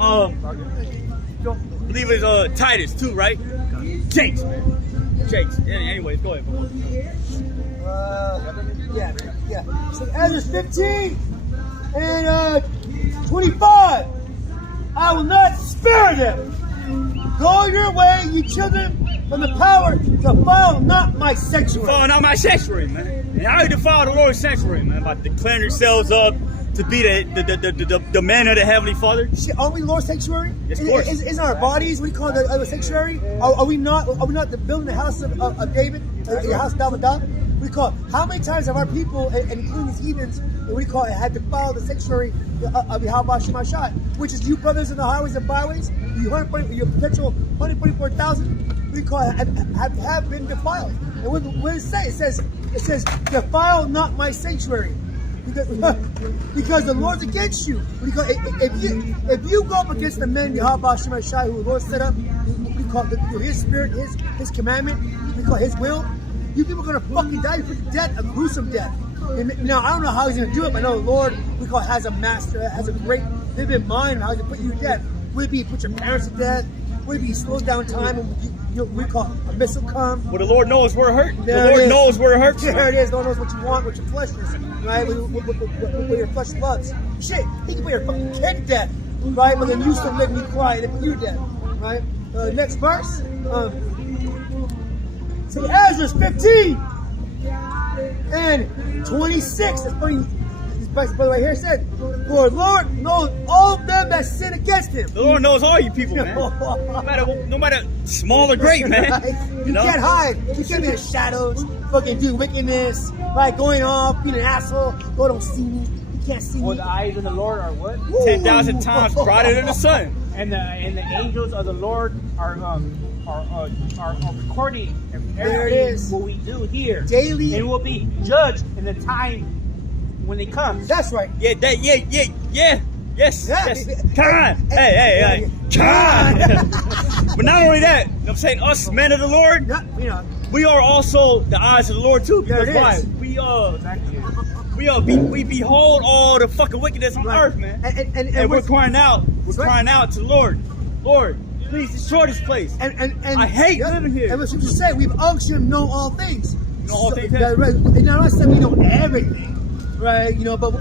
I believe it's Titus too, right? Jakes, man. Jakes. Anyways, go ahead, bro. Yeah. So Ezra 15 and 25. I will not spare them. Go your way, you children, from the power to defile not my sanctuary. Defile not my sanctuary, man. And how you defile the Lord's sanctuary, man? By declaring yourselves up to be the man of the Heavenly Father. Shit, are we Lord's sanctuary? Yes, of course. Isn't our bodies, we call it the sanctuary? Are we not building the house of David? The house of David? We call how many times have our people, and including these heathens, what we call it, had defiled the sanctuary of Yahweh Shemashai, which is you brothers in the highways and byways, your potential 144,000, we call it, have been defiled. And what does it say? It says, defile not my sanctuary. Because the Lord's against you. If you go up against the men Yahweh Shemashai who the Lord set up, we call his spirit, his commandment, we call his will, you people are gonna fucking die. You put to death, a gruesome death. And now I don't know how he's gonna do it, but I know the Lord, we call, has a master, has a great vivid mind of how he's gonna put you to death. Would it be put your parents to death? Would it be slow down time and we call a missile come? Well, the Lord knows where it hurts. There The Lord knows where it hurts. There it is. The Lord knows what you want, what your flesh is, right? What your flesh loves. Shit, he can put your fucking kid to death, right? But then you still make me cry and they put you to death, right? Next verse. So Ezra's 15 and 26. That's funny. This brother right here said, "For the Lord knows all of them that sin against Him." The Lord knows all you people, man. no matter small or great, man. Right? You can't hide. You can't be in the shadows. Fucking do wickedness, right? Going off, being an asshole. God don't see me. You can't see For me. the eyes of the Lord are what? 10,000 times brighter than the sun. And the angels of the Lord are recording There it everything is. what we do here Daily. and will be judged in the time when they come. That's right. Yeah, yes. Yeah. Come on. Hey. Come on. But not only that, you know what I'm saying, us men of the Lord, Yeah, you know. we are also the eyes of the Lord too. Because There it why? is. We behold all the fucking wickedness on Right. earth, man. And we're crying out. We're right. crying out to the Lord. Lord, please destroy this place. And I hate living here. And what you say, we've unctioned know all things. Know all things, Yeah, right. And now I said we know everything, right? You know, but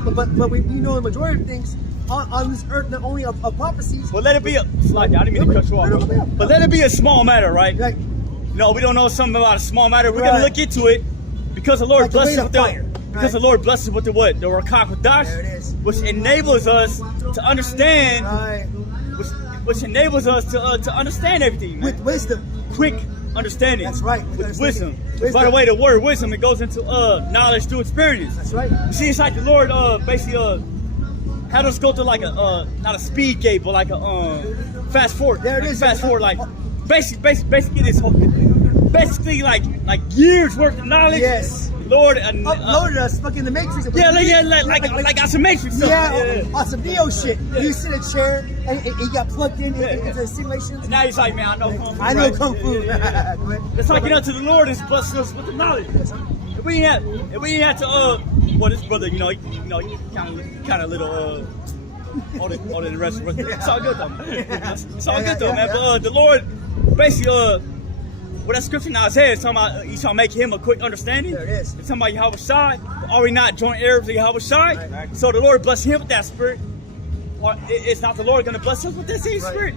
we know the majority of things on this earth, not only of prophecies. But let it be a slide. I didn't mean to cut you off, bro. But let it be a small matter, right? Like, No, we don't know something about a small matter. We're Right. gonna look into it because the Lord Like the blesses weight with of fire, because the right? Lord blesses with the what? The Rakak Dash, There it is. which enables us to understand, right. which enables us to understand everything, man. With wisdom. Quick understanding. That's right, with With wisdom. understanding. By the way, the word wisdom, it goes into knowledge through experience. That's right. You see, it's like the Lord basically had us go through like a not a speed gate, but like a fast forward. There it Like is. Fast forward, like basically this whole, basically like years worth of knowledge. Yes. Lord, Uploaded us fucking the Matrix. like some Matrix stuff. Yeah, on some Neo shit. You sit in a chair and you got plugged into the simulations. And now he's like, man, I know kung fu. I know right? Kung Fu. Yeah. It's like up to the Lord is blessing us with the knowledge. If we ain't had to well, this brother, you know, he kind of little all the rest of it. It's all good though, man. It's all good though, man. But the Lord basically what that scripture now says, he's talking to make him a quick understanding. There it is. It's talking about Yahweh Shai. Are we not joint heirs of Yahweh Shai? Right. So the Lord bless him with that spirit. Or it's not the Lord going to bless us with that same Right. spirit.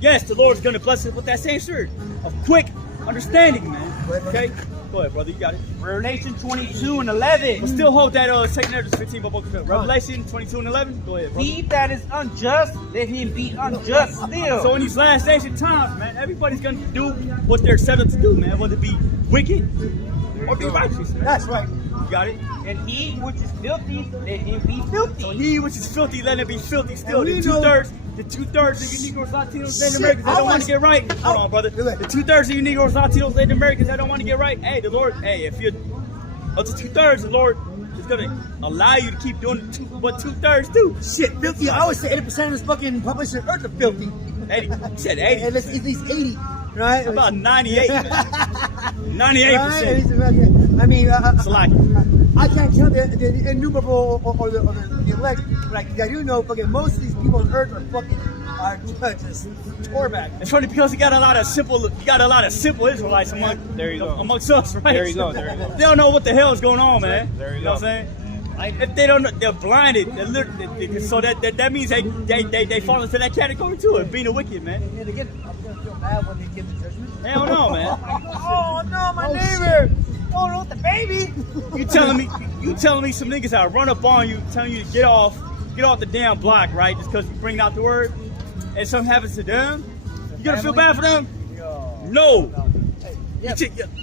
Yes, the Lord is going to bless us with that same spirit of quick understanding, man. Okay? Go ahead, brother. You got it. Revelation 22 and 11. But still hold that 2 Ezra 15 book. Revelation 22 and 11. Go ahead, brother. He that is unjust, let him be unjust still. So in these last days and times, man, everybody's going to do what they're accepted to do, man. Whether it be wicked or be righteous, man. That's right. You got it? And he which is filthy, let him be filthy. So he which is filthy, let it be filthy still. And we The two-thirds of you Negroes, Latinos, Native Shit, Americans that I don't want was- to get right. Hold on, brother. Go ahead. The 2/3 of you Negroes, Latinos, Native Americans that don't want to get right. Hey, the Lord, if you're up to 2/3, the Lord is going to allow you to keep doing what 2/3 do. Shit, filthy. I always say 80% of this fucking population of Earth are filthy. 80. You said 80. And at least 80, right? About 98. 98%. Right? I mean, It's like, I can't count the innumerable or the elect, but I do know fucking most of these people on Earth are just torback. it's funny because you got a lot of simple Israelites amongst us, right? There you go, there you go. They don't know what the hell is going on, man. There you know what I'm saying? If they don't know, they're blinded. They're literally, so that means they fall into that category too, of being a wicked, man. And again, I'm gonna feel bad when they give the judgment. Hell no, man. Oh no, my neighbor! Oh no, the baby! You telling me some niggas that run up on you, telling you to get off the damn block, right? Just because you bring out the word, and something happens to them, you gonna feel bad for them? Yo. No. Hey, Yeah.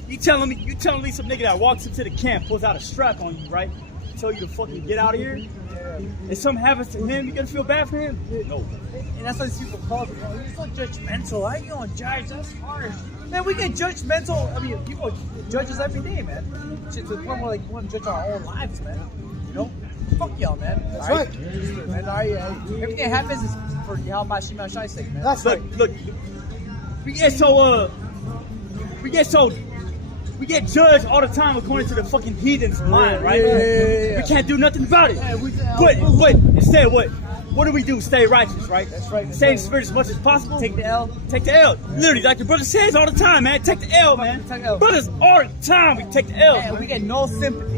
You telling me some nigga that walks into the camp pulls out a strap on you, right? Tell you to fucking get out of here. And something happens to him, you gonna feel bad for him? No. And that's why these people call me, oh, you're so judgmental. How you gonna judge? That's harsh. Man, we get judgmental. I mean, people judge us every day, man. Shit, to the point where like we want to judge our own lives, man. You know? Fuck y'all, man. That's right. Man, everything that happens is for Yahweh Shema Shai's sake, man. That's right. Look, we get judged all the time according to the fucking heathen's mind, right? Yeah. We can't do nothing about it. Yeah, But instead, what do we do? Stay righteous, right? That's right. Stay in the spirit as much as possible. Take the L. Take the L. Literally, like the brother says all the time, man. Take the L, man. Take the L. Brothers, all the time, we take the L. Man, we get no sympathy.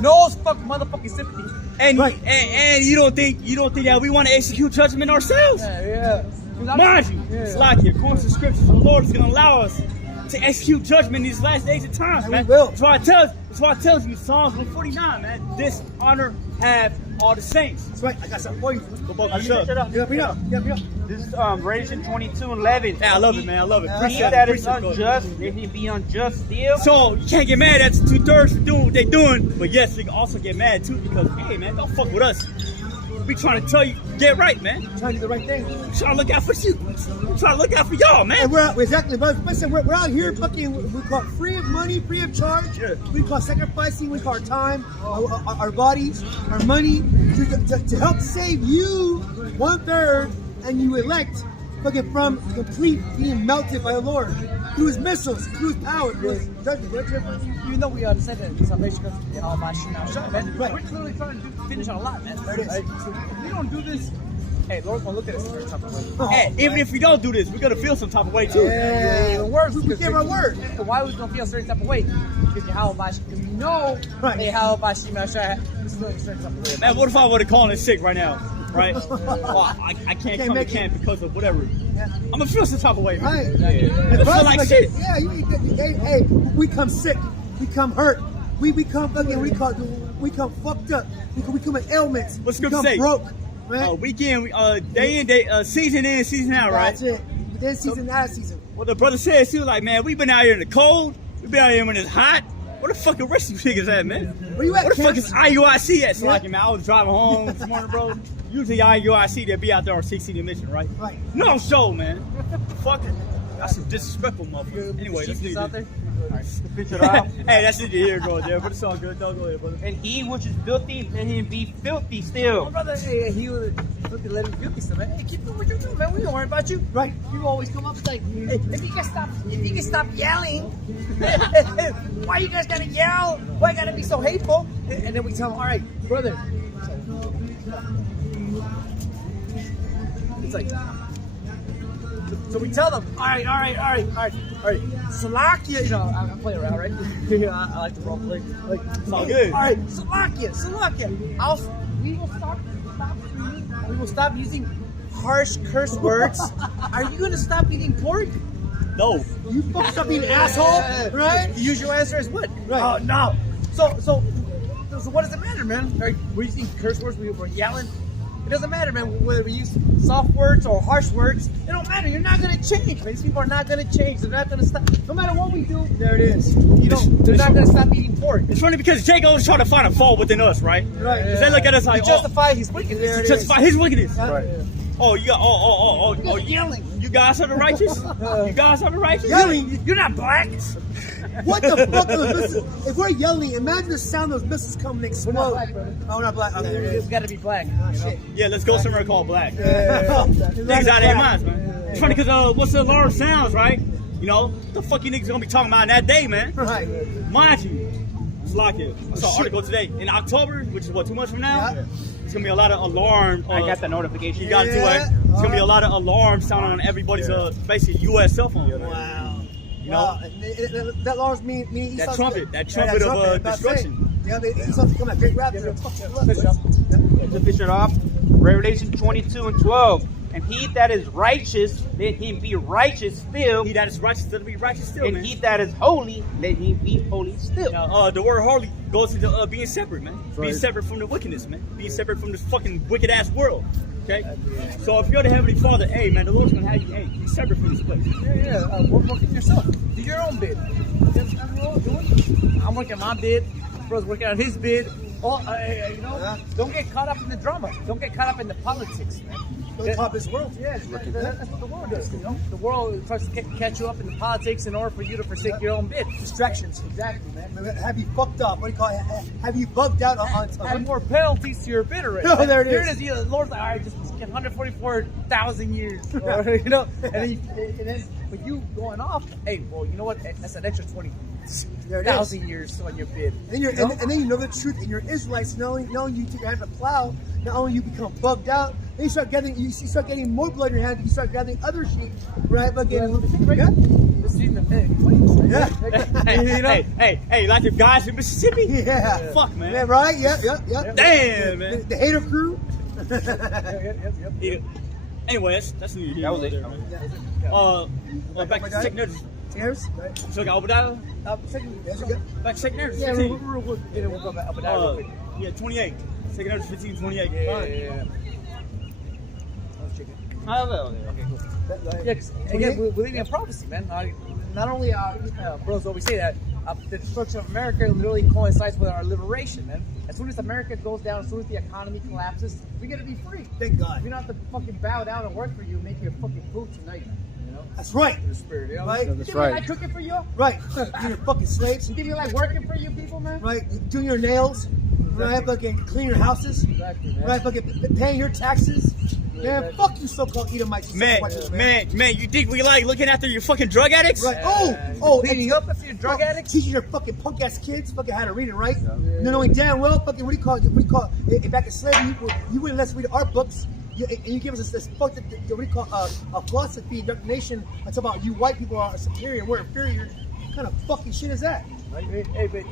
No motherfucking sympathy. And Right. and you don't think that we want to execute judgment ourselves? Yeah. Mind you, it's like here, according to the scriptures, the Lord is going to allow us to execute judgment in these last days and times, And man. we will. That's why it tells you, Psalms 149, man. This honor have all the saints. That's right. I got something for you. Shut up. Yeah, bring it up. Yeah, bring it up. This is Revelation 22:11. Yeah, I love it, man. I love it. Yeah, He Appreciate that it. is unjust, let him be unjust still. So you can't get mad at 2/3 for doing what they're doing, but yes, you can also get mad too because hey, man, don't fuck with us. We trying to tell you, get right, man. Trying to do the right thing. We trying to look out for you. We trying to look out for y'all, man. And we're exactly, but listen, we're out here fucking. We call it free of money, free of charge. Yeah. We call sacrificing. We call our time, our bodies, our money to help save you 1/3, and you elect fucking from complete being melted by the Lord through His missiles, through His power, through His judgment. Even though we understand that salvation comes from Yahweh Shema Shai, man. Right. We're clearly trying to finish our lot, man. There it is. Right? So if we don't do this, hey, Lord's gonna look at us in a certain type of way. Hey, even if we don't do this, we're gonna feel some type of way too. Yeah, Even worse, we because give our word. why are we gonna feel a certain type of way? Because because we know Right. that Yahweh Shema Shai is feeling a certain type of way. Man, what if I were to call in sick right now, right? Well, I can't come to make it. camp because of whatever. Yeah. I'm gonna feel some type of way, man. Right. I And feel like shit. Yeah, hey, we come sick, we come hurt, we become fucking, we come fucked up, we come with ailments, What's we scripture come say? broke, right? Weekend, day in, day, season in, season out, right? That's it. This season, that season. Well, the brother said, he was like, man, we've been out here in the cold, we've been out here when it's hot. Where the fuck the rest of you niggas at, man? Where you at, Where the fuck Kemp? is IUIC at? So Yeah. like, man, I was driving home this morning, bro. Usually IUIC, they'll be out there on 16 mission, right? Right. No show, man. Fuck it. That's some disrespectful motherfucker. Anyway, let's leave out it. there. Pitch it off. Hey, that's it here, bro. There, but it's all good. Don't go ahead, brother. And he which is filthy, let him be filthy My still. brother, hey, he would let him feel this stuff, man. Hey, keep doing what you're doing, man. We don't worry about you. Right. You always come up like, hey, if you can stop yelling, why you guys gotta yell? Why you gotta be so hateful? And then we tell him, all right, brother. It's like, so we tell them, all right. Salakia, you know, I'm playing around, right? I like to role play. Like, It's all good. all right, Salakia. We will stop using harsh curse words. Are you gonna stop eating pork? No. You fucked up being an asshole, right? The usual answer is what? Right. Oh no. So what does it matter, man? Right? We're using curse words. We're yelling. It doesn't matter, man. Whether we use soft words or harsh words, it don't matter. You're not gonna change, man. These people are not gonna change. They're not gonna stop. No matter what we do, There it is. you know, they're not gonna stop eating pork. It's funny because Jake always trying to find a fault within us, right? Right. Because they look at us To like, justify his wickedness. There to it justify his wickedness. Right. Oh, you got, oh, Yelling. you guys are the righteous? You guys are the righteous? Yelling. You're not black. What the fuck are those missiles? If we're yelling, imagine the sound of those missiles come and We're explode. not black, brother. Oh, we're not black. Okay, there it It's is. gotta be black. Ah, you know? shit. Yeah, let's go somewhere called Black. Yeah. Niggas out of their minds, man. It's funny because what's the alarm sounds, right? You know, what the fuck you niggas gonna be talking about in that day, man? Right. Mind you, it's like it. I saw an Shit. article today. In October, which is what, 2 months from now? Yeah. It's gonna be a lot of alarm. I got the notification. You got it too, Yeah. right? It's gonna be a lot of alarms sounding on everybody's basically U.S. cell phone. Wow. You know? Wow. That alarms mean That Esau's trumpet, good. that trumpet of, I'm about to say. destruction. Yeah, Esau's coming at great rap. To fish it off. Revelation 22:12. And he that is righteous, let him be righteous still. He that is righteous, let him be righteous still, And man. he that is holy, let him be holy still. Now, the word holy goes into being separate, man. Being separate from the wickedness, man. Being separate from this fucking wicked ass world. Okay? So if you're the Heavenly Father, hey, man, the Lord's going to have you, hey, be separate from this place. Work it yourself. Do your own bid. That's what we're all doing. I'm working my bid. Bro's working on his bid. Don't get caught up in the drama. Don't get caught up in the politics, man. Don't top this world. Yeah, that's what the world does. You know, the world tries to catch you up in the politics in order for you to forsake your own bid. Distractions. Exactly, man. Have you fucked up? What do you call it? Have you bugged out on Add more penalties to your bid already. No, there it Here is. it is. The Lord's like, all right, just get 144,000 years. Or, you know, and then with you going off, hey, well, you know what? That's an extra 20,000 years on your bid. And then you know the truth, and you're Israelites. Not only you take your hand to plow, not only you become bugged out, then you start getting more blood in your hand. You start gathering other sheep, right? But Yeah. Hey, like the guys in Mississippi? Yeah. Fuck, man. Yeah, right? Yep. Damn, man. The hater crew. Yeah. Anyways, that's new. That was it. Back to sick nerds. Cheers. Right. So got Obadiah. Yes, you good. Back to sick nerds. Yeah, 15. we'll go back up and down real quick. Yeah, 28. Sick nerds 15, 28. Yeah. Yeah, 'cause, again, we're living in prophecy, man. Not only, bros, always say that the destruction of America literally coincides with our liberation, man. As soon as America goes down, as soon as the economy collapses, we're gonna be free. Thank God. We don't have to fucking bow down and work for you, make your fucking food tonight, man. You know, That's right. in the spirit, you know. Right. You That's think we like cooking for you? Right. You're fucking slaves. You think you like working for you people, man? Right. Doing your nails. Right. Fucking clean your houses. Exactly, man. Right. Fucking paying your taxes. Man, exactly. fuck you, so-called Edomites. Man, you think we like looking after your fucking drug addicts? Right. Cleaning up after your drug addicts? Teaching your fucking punk ass kids fucking how to read and write. You know, knowing damn well fucking what do you call it? Back in slavery, you wouldn't let us read our books. And you give us this fucking what do you call a philosophy, indoctrination. That's about you white people are superior and we're inferior. What kind of fucking shit is that? Hey, but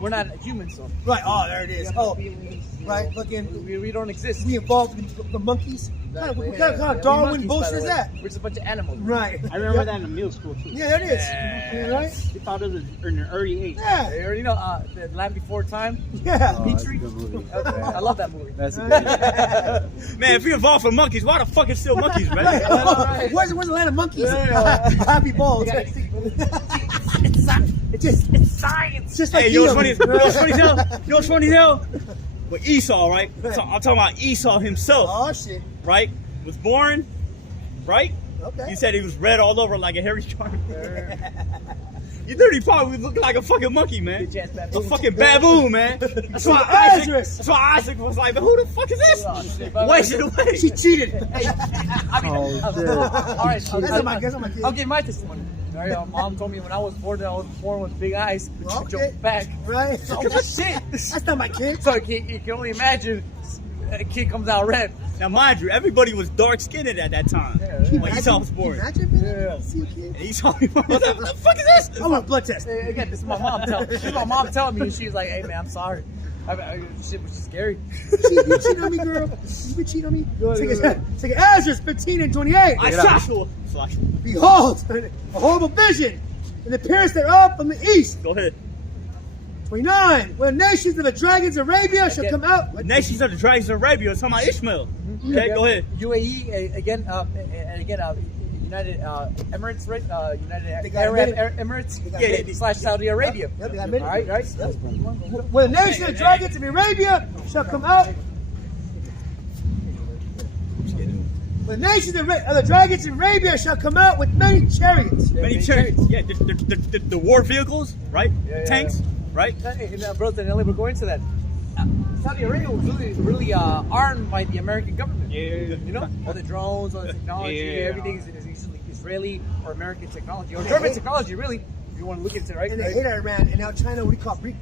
we're not humans, so. Right. Oh, there it is. Oh, right. Know, Fucking. we don't exist. We involved in the monkeys. Exactly. What kind of Yeah, Darwin monkeys, bullshit by the is way. that? We're just a bunch of animals. Right. I remember that in middle school too. Yeah, there it is. Yeah. Yeah, right. They thought it was in the early 80s. Yeah. You already know the Land Before Time. Yeah. Petrie. I love that movie. That's Man, if you're involved with monkeys, why the fuck is still monkeys, man? Right. right. Where's the land of monkeys? Yeah. Happy balls. You gotta think, It's science. Just like Hey, you know what's Edom. funny? You know what's funny though? With Esau, right? So I'm talking about Esau himself, Oh shit. right? Was born, right? Okay. He said he was red all over like a hairy shark. You literally probably look like a fucking monkey, man. Bitch ass A baboon. fucking baboon, man. That's why Lazarus. Isaac was like, who the fuck is this? Wasted away. She cheated. Hey, I mean, all right. That's not my kid. I'll give my testimony. All right, mom told me when I was born with big eyes. Okay. She jumped back. Right. Oh shit! That's not my kid. So you can only imagine a kid comes out red. Now, mind you, everybody was dark skinned at that time when Esau was born. Imagine, man. Yeah. See a kid. And Esau, what the fuck is this? I want a blood test. Again, this is my mom telling me, and she's like, "Hey man, I'm sorry." Shit was scary. You cheat on me, girl. You been cheating on me? Take it. Ezra 15 and 28. Joshua. Behold, a horrible vision, and the appearance thereof from the east. Go ahead. 29. When the nations of the dragons of Arabia shall come out. The nations of the dragons of Arabia. It's talking about Ishmael. Okay, go ahead. UAE again, and again, United Emirates, right? They United got Arab admitted. Emirates, got admitted. slash Saudi Arabia. Yep, they got All admitted. right, right. When the nations of the dragons of Arabia shall come out. When the nations of the dragons of Arabia shall come out with many chariots. Many chariots. Yeah, the war vehicles, right? Yeah, Tanks, right? Hey, bros, and we're going to that. Saudi Arabia was really armed by the American government. Yeah. You know, all the drones, all the technology, Yeah. everything is usually Israeli or American technology, or German technology, really. If you want to look into it, right? And they hate Iran, and now China, what do you call it,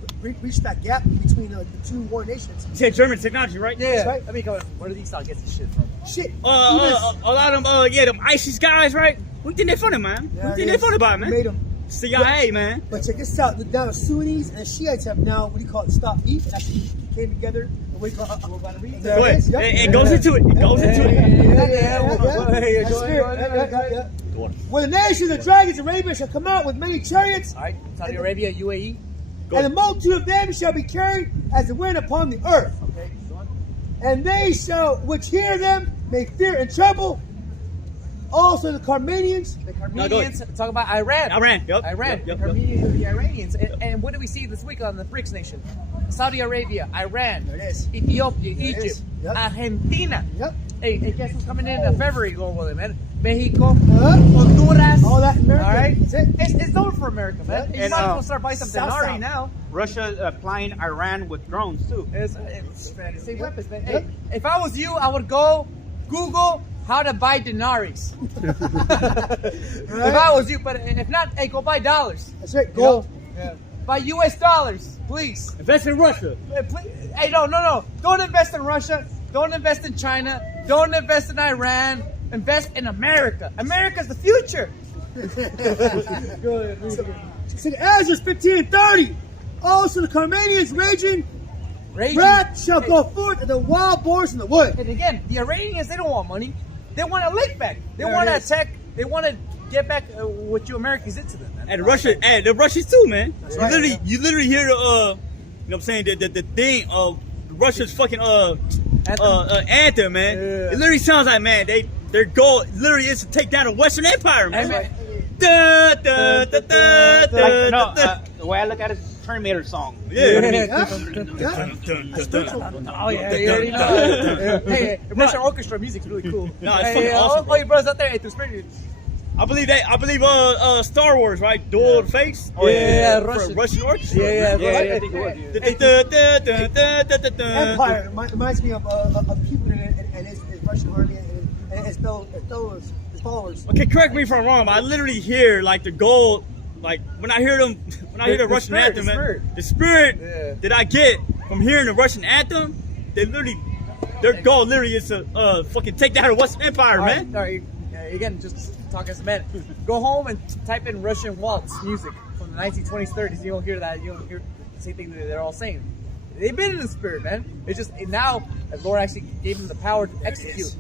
reached that gap between the two war nations. You said German technology, right? Yeah. That's right. I mean, come on, where do these start getting this shit from? Shit. A lot of them, them ISIS guys, right? Who think they funny, man? Who think they funny about, man? Made them. CIA, man. But check this out. Now the Sunnis and the Shiites have now, what do you call it, stopped beef, and actually came together. And what do you call it? Go ahead. It goes into it. It goes into it. That's spirit. When the nations of dragons of Arabia shall come out with many chariots, All right, Saudi Arabia, UAE. and the multitude of them shall be carried as the wind upon the earth. Okay, go on. And they shall, which hear them, may fear and tremble. Also the Carmanians. The Carmanians, talk about Iran. Iran, yep. Iran. Yep, The Carmanians are the Iranians. And what do we see this week on the BRICS nation? Saudi Arabia, Iran, There it is. Ethiopia, There it Egypt, is. Yep. Argentina. Yep. Hey, guess who's coming in February going with it, man? Mexico, Huh? Honduras. All that in America. All right? That's it. It's over for America, man. Yep. You And, might as well start buying some South, Denari South. now. Russia applying Iran with drones too. It's man, the same weapons, man. Yep. Hey, if I was you, I would go Google how to buy denaries. If I was you, but if not, hey, go buy dollars. That's right. You Gold. know? Yeah. Buy U.S. dollars, please. Invest in Russia. Please. Hey, no. Don't invest in Russia. Don't invest in China. Don't invest in Iran. Invest in America. America's the future. So Ezra 15 and 30. Also the Carmanians raging. Wrath shall go forth, and the wild boars in the wood. And again, the Iranians, they don't want money. They want a lick back. They There want to it is. attack. They want to get back what you Americans did to them, man. And Russia, and the Russians too, man. right. You literally hear the, you know what I'm saying, the thing of Russia's fucking anthem, man. Yeah. It literally sounds like, man, their goal literally is to take down the Western Empire, man. Hey, man. Da, da, da, da, Like, da, no, da. the way I look at it is Terminator song. Yeah. Oh yeah, you already know. Hey, Russian orchestra music's really cool. No, it's Hey, fucking awesome, all you brothers out there, hey, through spirit. I believe Star Wars, right? Dual Face. Oh, yeah, For Russian. Russian orchestra. Yeah, Yeah, right. I think it was. Yeah. Da, da, da, da, da, da, da. Empire reminds me of Putin and his Russian army and his followers. Okay, correct me if I'm wrong, but I literally hear like the goal, like when I hear the Russian spirit, anthem, the man, spirit. the spirit Yeah. that I get from hearing the Russian anthem, their goal literally is to fucking take down the Western Empire, All man. right, again, just talk as a man. Go home and type in Russian waltz music from the 1920s, 30s. You don't hear that. You don't hear the same thing that they're all saying. They've been in the spirit, man. It's just now the Lord actually gave them the power to execute.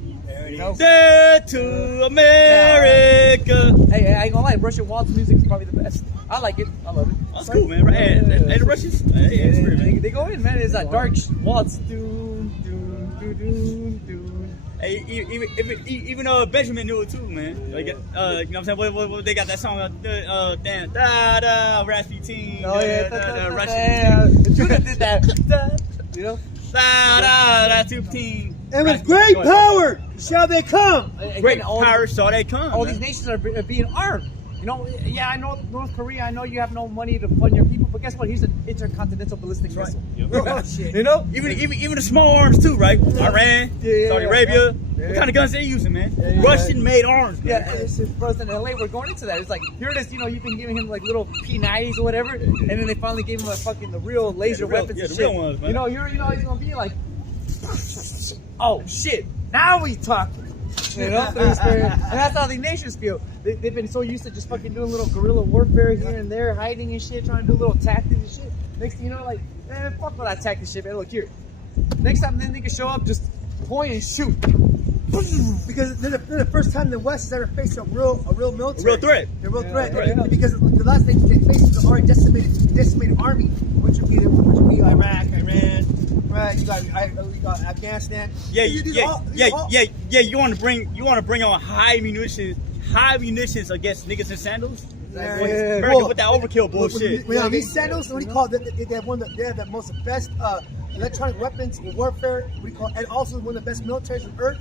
You know? Dead to America. Hey, I ain't gonna lie, Russian waltz music is probably the best. I like it. I love it. That's cool, man. Right? And the Russians, it's spirit, man. They go in, man. It's that dark waltz. Doon, doon, doon, doon, doon. Hey, even Benjamin knew it too, man. Like, you know what I'm saying? What they got that song, damn, da da, Rasputin, Oh yeah, Russian, Judah did that. You know, da da, Rasputin. And with great power shall they come. Great Again, all power saw they come. all man. these nations are being armed. You know, yeah, I know North Korea. I know you have no money to fund your people, but guess what? Here's an intercontinental ballistic missile. Oh, shit. You know, Even the small arms too, right? Iran, Yeah, Saudi Arabia. yeah. What kind of guns they using, man? Yeah. Russian-made arms, man. yeah, it's just for us in LA. We're going into that. It's like here it is. You know, you've been giving him like little P90s or whatever, and then they finally gave him the real laser real- weapons. yeah, and the shit. real ones, man. You know, he's gonna be like, oh shit, now we talking. You know, through the spirit. And that's how the nations feel. They've been so used to just fucking doing little guerrilla warfare here and there, hiding and shit, trying to do little tactics and shit. Next thing you know, like, man, fuck all that tactic shit, man. Look here. Next time they niggas show up, just point and shoot. Because they're the first time the West has ever faced a real military. Real threat. A real threat. right. Because the last thing they faced was an already decimated army, which would be Iraq, Iran, right? You got Afghanistan. Yeah, These all- You want to bring on high munitions against niggas in sandals. Yeah. America Well, with that overkill bullshit. Well, these sandals, what do you call it? They have they have the most best electronic weapons warfare. What do you call it? And also one of the best militaries on earth.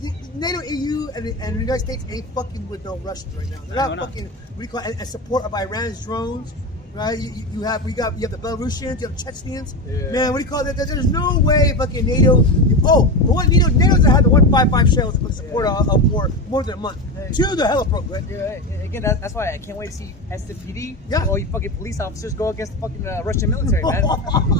The NATO, EU, and the United States ain't fucking with no Russians right now. They're No, not no. fucking. What do you call it? And support of Iran's drones. Right, you have the Belarusians, you have Chechens. Yeah. Man, what do you call it? There's no way fucking NATO. NATO's had the 155 shells for the support of war more than a month. Two, they're hella broke, right? Yeah, again, that's why I can't wait to see SFPD. Yeah. All you fucking police officers go against the fucking Russian military, man.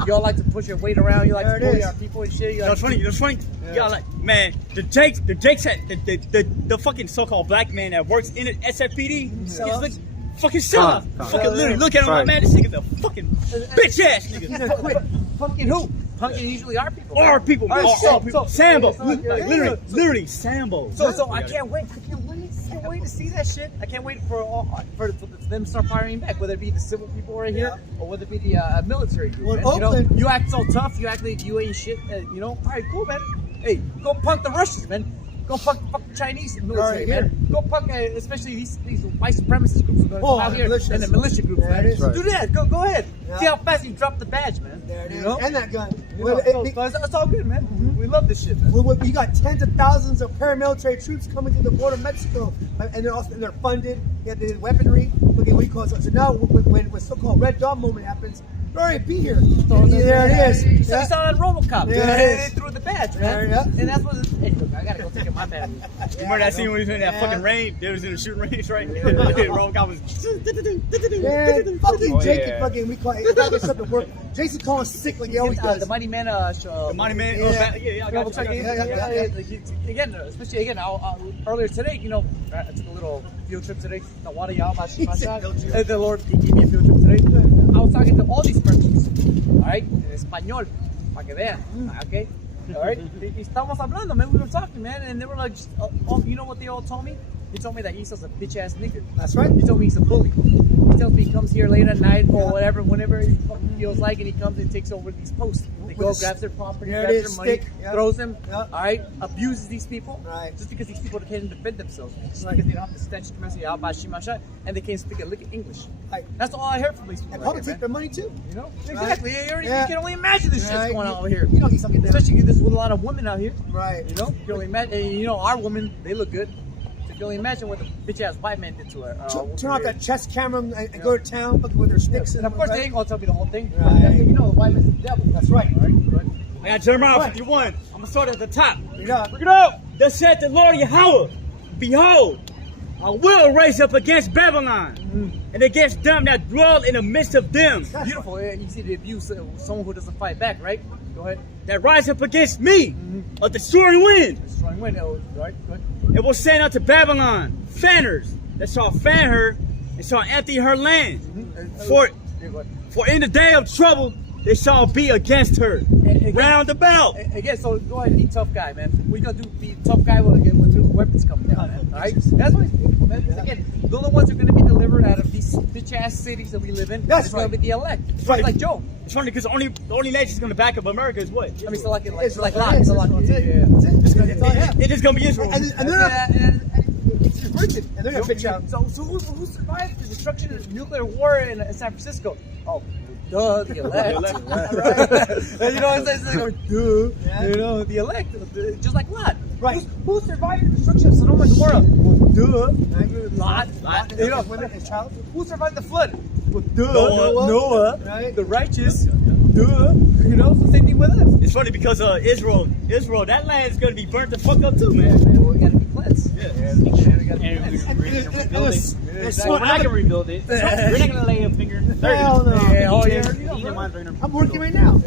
Y'all like to push your weight around. You like There to it bully is. our people and shit. You know what's funny? Y'all like, man, the Jakes had the fucking so-called black man that works in the SFPD. He's like fucking sellout. Fucking literally look at him like, man, this nigga's a fucking bitch ass nigga. Pumpkin who? Pumpkin usually are people. Our people, All right, our people. so- Sambo, so- like literally Sambo. So I can't wait. I can't wait. wait to see that shit. I can't wait for them to start firing back, whether it be the civil people right here or whether it be the military group. Well, Man. You know, Oakland- you act so tough, you act like you ain't shit. You know, all right, cool, man. Hey, go punk the Russians, man. Go fuck the Chinese military, Right, man. Go punk, especially these white supremacist groups are going to come out here militias. and the militia groups, Yeah, man. it is. Do that. Go ahead. Yeah. See how fast you drop the badge, man. There it You is. know? And that gun. You Well, know, so it's all good, man. We love this shit, man. you got tens of thousands of paramilitary troops coming to the border of Mexico, and they're funded. You have the weaponry. Okay, what do you call it? So now, when so-called Red Dawn moment happens, they'll already be here. So There it is. So you saw that RoboCop. There it They is. threw the badge, There, man. yeah. And that's what. Hey, look, I gotta go take my badge. You remember that scene when he was in that Yeah. fucking rain? They was in the shooting range, right? Robocop was. Man, fucking Oh, Jake, yeah. fucking, we call it, it's something to work. Jason calling sick like he always does. The Mighty Man show. The Money Man. Yeah. Yeah, I got you. I got you. Yeah. Again, especially again, earlier today, you know, I took a little field trip today. The water y'all, my He said field trip. the Lord gave me a field trip today. I was talking to all these persons, all right, en español, para que vean, okay, all right. Y estamos hablando, man. We were talking, man, and they were like, you know what they all told me? They told me that Esau's a bitch ass nigga. That's right. He told me he's a bully. He tells me he comes here late at night or whatever, whenever he fucking feels like, and he comes and takes over these posts. They go, With grabs their property, there it grabs is, their money, stick, yeah. throws them, Yeah. all right, abuses these people, Right. just because these people can't defend themselves, just Right. because they don't have the statute of mercy, and they can't speak a lick of English. Right. That's all I heard from these people. And right probably here, take man. their money too. You know? Exactly. Yeah. You can only imagine this shit's Right. going on over here. You know he's something Especially because there's a lot of women out here. Right. You know? You can only imagine. And, you know, our women, they look good. So you can only imagine what the bitch ass white man did to her. Turn off that chest camera and go to town fucking with their sticks. And of course, they ain't gonna tell me the whole thing. Right. That's, you know, the white man's the devil. That's right. All right. Good. I got Jeremiah What? 51. I'm gonna start at the top. Yeah. Look it up. Thus said the Lord Yahweh, behold, I will raise up against Babylon and against them that dwell in the midst of them, Beautiful. Yeah, you see the abuse of someone who doesn't fight back, right? Go ahead. that rise up against me, a destroying wind. Strong wind. Oh, right. Good. And will send unto Babylon fanners that shall fan her and shall empty her land. For Yeah, go ahead. For in the day of trouble they shall be against her again- round about. Again, so go ahead and be a tough guy, man. What you gonna do? Be a tough guy when the weapons come down, man. All right? That's what he's people, man. Again, they're the ones who are gonna be delivered out of these bitch ass cities that we live in. That's It's gonna right. be the elect. Right. Like Joe. It's funny because the only nation that's gonna back up America is what? I mean, so like It's like what Lot. it is. So like, That's it. yeah. That's it. That's all I have. It is gonna be Israel. And they're not. It's Britain. And they're gonna bitch out. So who survived the destruction of the nuclear war in San Francisco? Oh, duh, the elect. Right? You know what I'm saying? It's like, duh. Yeah. You know, the elect, just like Lot. Right. Who survived the destruction of Sodom and Gomorrah? Well, duh. Lot. You know, Women and child. who survived the flood? Well, duh. Noah. Noah. Right. The righteous. Duh. You know, it's the same thing with us. It's funny because Israel, that land is gonna be burnt the fuck up too, man. Man, we gotta be cleansed. Yeah. We gotta be And cleansed. we're gonna rebuild it. Exactly. We're not gonna rebuild it. We're not gonna lay a finger. Hell no. Yeah, oh, yeah. Either one's gonna I'm working right now.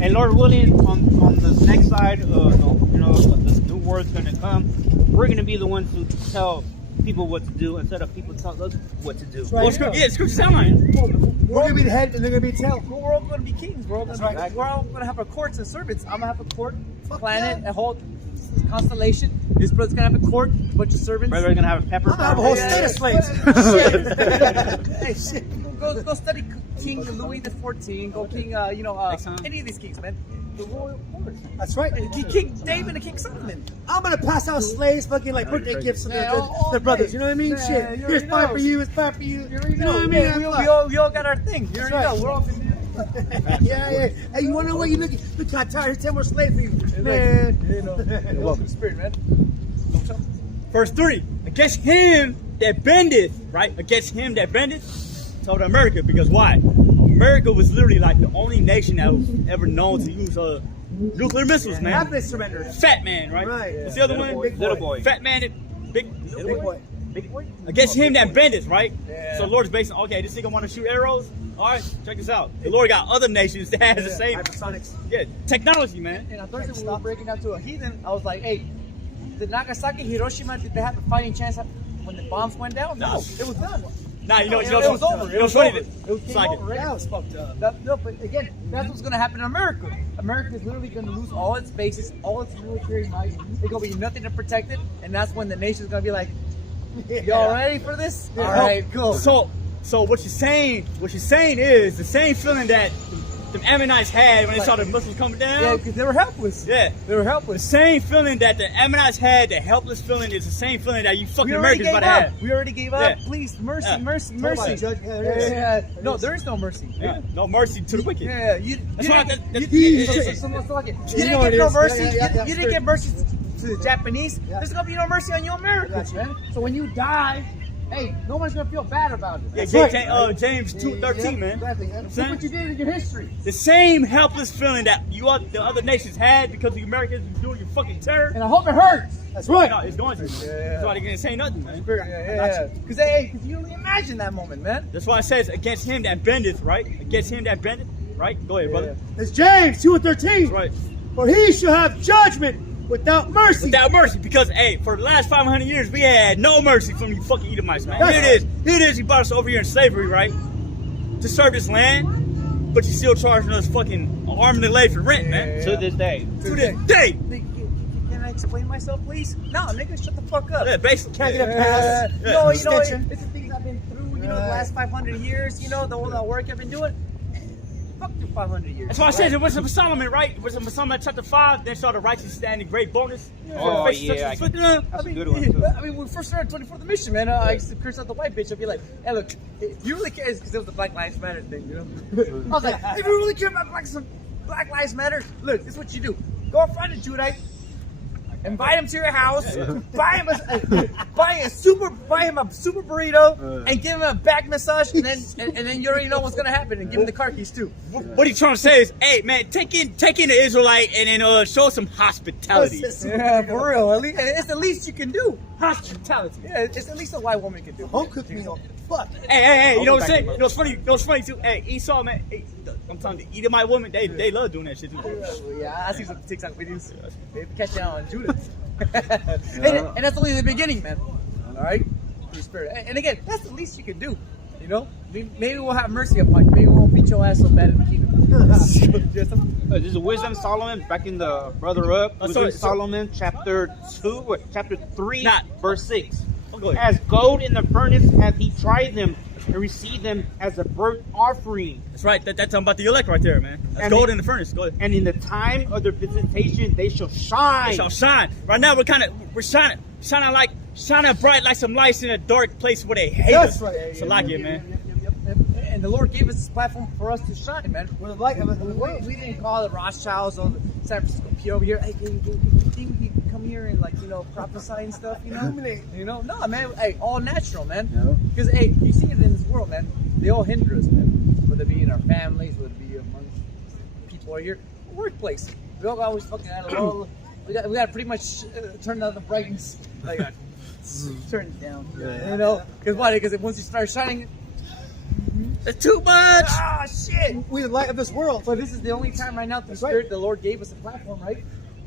And Lord willing, on the next side, the new word's gonna come. We're gonna be the ones who tell people what to do instead of people tell us what to do. Right. Well, scripture sound like. We're gonna be the head and they're gonna be the tail. We're all going to be kings. We're all going That's right. we're all going to have our courts and servants. I'm going to have a court, Fuck planet, yeah. a whole constellation. This brother's going to have a court, a bunch of servants. Brother's gonna have a pepper I'm gonna have a farm. whole Yeah, state yeah. of slaves. Hey, go study King Louis the 14th. Go King, Next time. any of these kings, man. The royal court. That's right. King David and King Solomon. I'm gonna pass out slaves, fucking like birthday gifts to Yeah, their all their brothers. day. You know what I mean? Yeah, Shit. you Here's already five know. for you. It's five for you. You already know what I mean? Yeah, we all got our thing. You already That's know. We're all yeah. Hey, you wanna know what you look how tired? Here's 10 more slaves for you, man. welcome to spirit, man. Verse 3, against him that bendeth, right? Against him that bendeth, told America, because why? America was literally like the only nation that was ever known to use nuclear missiles, Have man. they surrendered? Fat man, right? Right. What's the other Little one? boy. Little boy. Fat man, and big Big boy. against him that bendeth, right? Yeah. So the Lord's basing, okay, this nigga want to shoot arrows. All right, check this out. The Lord got other nations that has the same, Hypersonics. technology, man. And on Thursday when we were breaking down to a heathen, I was like, hey, did Nagasaki, Hiroshima, did they have a fighting chance when the bombs went down? No, it was done. Nah, you know, it was over. You know, funny. It was It's game like over, right? That was fucked up. No, but again, that's what's gonna happen in America. America is literally gonna lose all its bases, all its military might. There's gonna be nothing to protect it, and that's when the nation's gonna be like, "Y'all ready for this? All right, go." So what you're saying is the same feeling that the Ammonites had when they saw the Muslims coming down. Yeah, because they were helpless. Yeah. They were The helpless. same feeling that the Ammonites had, the helpless feeling, is the same feeling that you fucking We already Americans gave about to up. have. We already gave up. Yeah. Please, mercy, Yeah. mercy, Somebody mercy. judge- yeah, there is. Yeah. There No, is. there is no mercy. Yeah. No mercy to the wicked. Yeah, you That's didn't why get- that- you that- didn't You know get it no is. mercy. Yeah, You didn't get mercy to the Japanese. Yeah. There's gonna be no mercy on you Americans, Gotcha. man. So when you die, hey, nobody's gonna feel bad about it. Yeah, That's right. James 2:13, man. Exactly. Look what you did in your history. The same helpless feeling that the other nations had because the Americans were doing your fucking terror. And I hope it hurts. That's right. No, it's going to. That's why they can't say nothing, man. Yeah. Because you only imagine that moment, man. That's why it says against him that bendeth, right? Against him that bendeth, right? Go ahead, brother. It's James 2:13. That's right. For he shall have judgment without mercy. Without mercy, because hey, for the last 500 years we had no mercy from you fucking Edomites, man. That's Here it is. You brought us over here in slavery, right? To serve this land, but you still charging us fucking an arm and a leg for rent, man. To this day. To this day. Can I explain myself, please? No, nigga, shut the fuck up. Yeah, basically. Can't get a pass. No, you know, Extension. it's the things I've been through, you know, the last 500 years, you know, all the work I've been doing. Fuck you 500 years. That's why I said it was Solomon, right? It was Solomon chapter 5. They saw the righteous stand in great bonus. Oh, yeah, That's That's a good one, too. I mean, when we first started 24th mission, man, I used to curse out the white bitch. I'd be like, hey, look, if you really care, because it was the Black Lives Matter thing, you know? I was like, if you really care about Black Lives Matter, look, this is what you do. Go in front of Judite, invite him to your house, buy him a super burrito, and give him a back massage, and then you already know what's gonna happen, and give him the car keys too. What he's trying to say is, hey man, take in the Israelite and then show some hospitality. Yeah, for real. It's the least you can do. Hospitality. Yeah, it's the least a white woman can do. Home cooked meal. Fuck. Hey, you know what I'm saying? You know what's funny too? Hey, Esau, man, hey, I'm telling you, Edomite women, they love doing that shit too. Yeah, I see some TikTok videos. They catch down on Judah. and that's only the beginning, man. All right? Your spirit. And again, that's the least you can do. You know? Maybe we'll have mercy upon you. Maybe we won't beat your ass so bad in the kingdom. This is Wisdom Solomon, backing the brother up. Wisdom Solomon, chapter 3, verse 6. As gold in the furnace hath he tried them, and received them as a burnt offering. That's right. That's talking about the elect right there, man. That's gold in the furnace. Go ahead. And in the time of their visitation, they shall shine. They shall shine. Right now, we're shining bright like some lights in a dark place where they hate That's us. right. It's a lot, man. And the Lord gave us this platform for us to shine, man. We're the light of the world. We didn't call the Rothschilds or the San Francisco P over here. Hey, can you think we can come here and, like, you know, prophesy and stuff, you know? Illuminate. You know? No, man. Hey, all natural, man. Because, hey, you see it in this world, man. They all hinder us, man. Whether it be in our families, whether it be among people here, workplace. We all always fucking had a little. We got to pretty much turn down the brightness. Like, turn it down. You know? Because why? Because once you start shining, It's too much. ah, shit. We're the light of this world. But this is the only time right now through That's right. Spirit the Lord gave us a platform, right?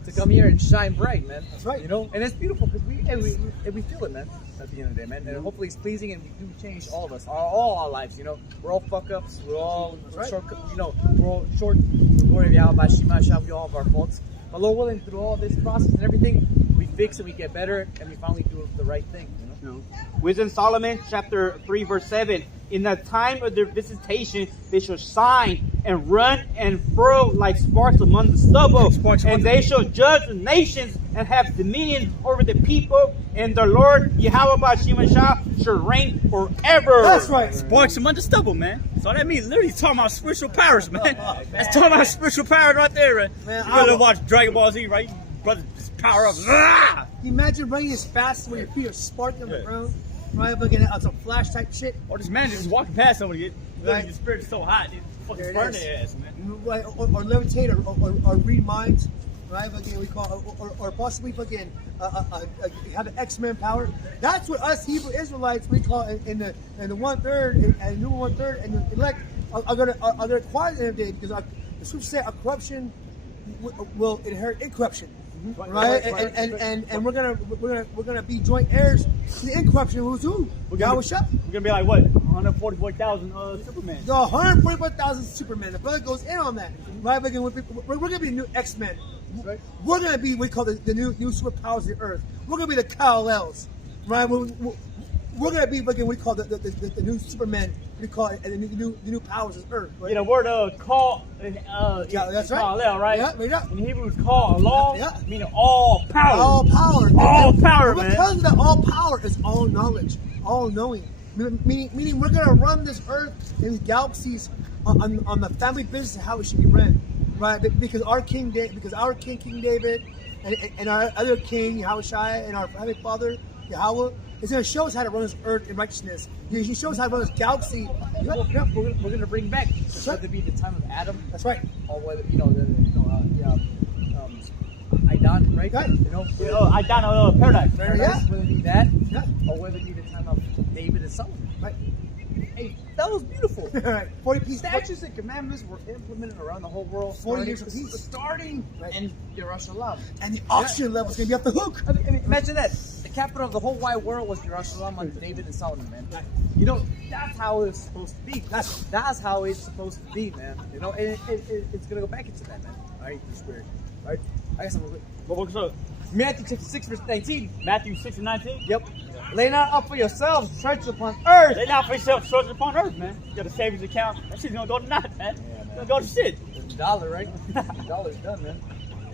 To come here and shine bright, man. That's right. You know, and it's beautiful because we feel it, man. At the end of the day, man, and hopefully it's pleasing, and we do change all of us, all our lives. You know, we're all fuck ups. We're all short. You know, we're all short. The glory of Yahweh, Shema, Shah, we all have our faults. But Lord willing, through all this process and everything, we fix and we get better, and we finally do the right thing. You know. Wisdom Solomon, chapter 3, verse 7. In the time of their visitation, they shall shine and run and furl like sparks among the stubble. And they shall judge the nations and have dominion over the people. And the Lord, Yahweh Bashim Shah, shall reign forever. That's right. Sparks among the stubble, man. So that means literally talking about spiritual powers, man. That's talking about spiritual powers right there, man. You gotta watch Dragon Ball Z, right? Brother, just power up. Can you imagine running as fast where your feet are sparking on the ground? Right, looking at some flash type shit. Or this man just walking past somebody. Right. The spirit is so hot, it fucking burn their ass, man. Right, or levitate or read minds. Right, again, we call or possibly fucking have an X-Men power. That's what us Hebrew Israelites we call in the 1/3 and new 1/3 and the elect are gonna acquire in the day because the scripture say a corruption will inherit incorruption. Right, and we're gonna be joint heirs to the incorruption. Who's who? We're gonna be like what? 144,000 Superman. The 144,000 Superman. The brother goes in on that. Right? We're gonna be the new X-Men. Right. We're gonna be what we call the new superpowers of the earth. We're gonna be the Kal-Els. Right? We're gonna be what we call the new Superman. We call it the new powers of earth. Right? Yeah, the word call Yeah, that's right. Kal-El, right? Yeah, right up. In Hebrew, it's called Allah, Yeah. meaning all power. All power. All power, What man. tells you that all power is all knowledge, all knowing. Meaning we're gonna run this earth and these galaxies on the family business of how it should be ran, right? Because our King King David, and our other King Yahushua, and our Heavenly Father Yahweh is gonna show us how to run this earth in righteousness. He shows us how to run this galaxy. We're gonna bring back whether it be the time of Adam, That's right. or whether Idan, right? Right. You know, I down paradise. Yeah. whether it be that, Yeah. or whether it be the time of David and Solomon. Right. Hey, that was beautiful. Right. 40 pieces. Statutes and commandments were implemented around the whole world. 40 years apiece. Starting Right. in Jerusalem. And the oxygen level is gonna be off the hook. I mean, imagine that. The capital of the whole wide world was Jerusalem under David and Solomon, man. You know, that's how it's supposed to be. That's how it's supposed to be, man. You know, and it's gonna go back into that, man. All right, it's weird. All right, I guess I'm gonna. What's up? Matthew chapter 6, verse 19. Matthew 6:19. Yep. Lay not up for yourselves treasures upon earth. They not for yourself treasures upon earth, man. You got a savings account. That shit's gonna go to nothing, man. It's gonna go to shit. The dollar, right? The dollar's done, man.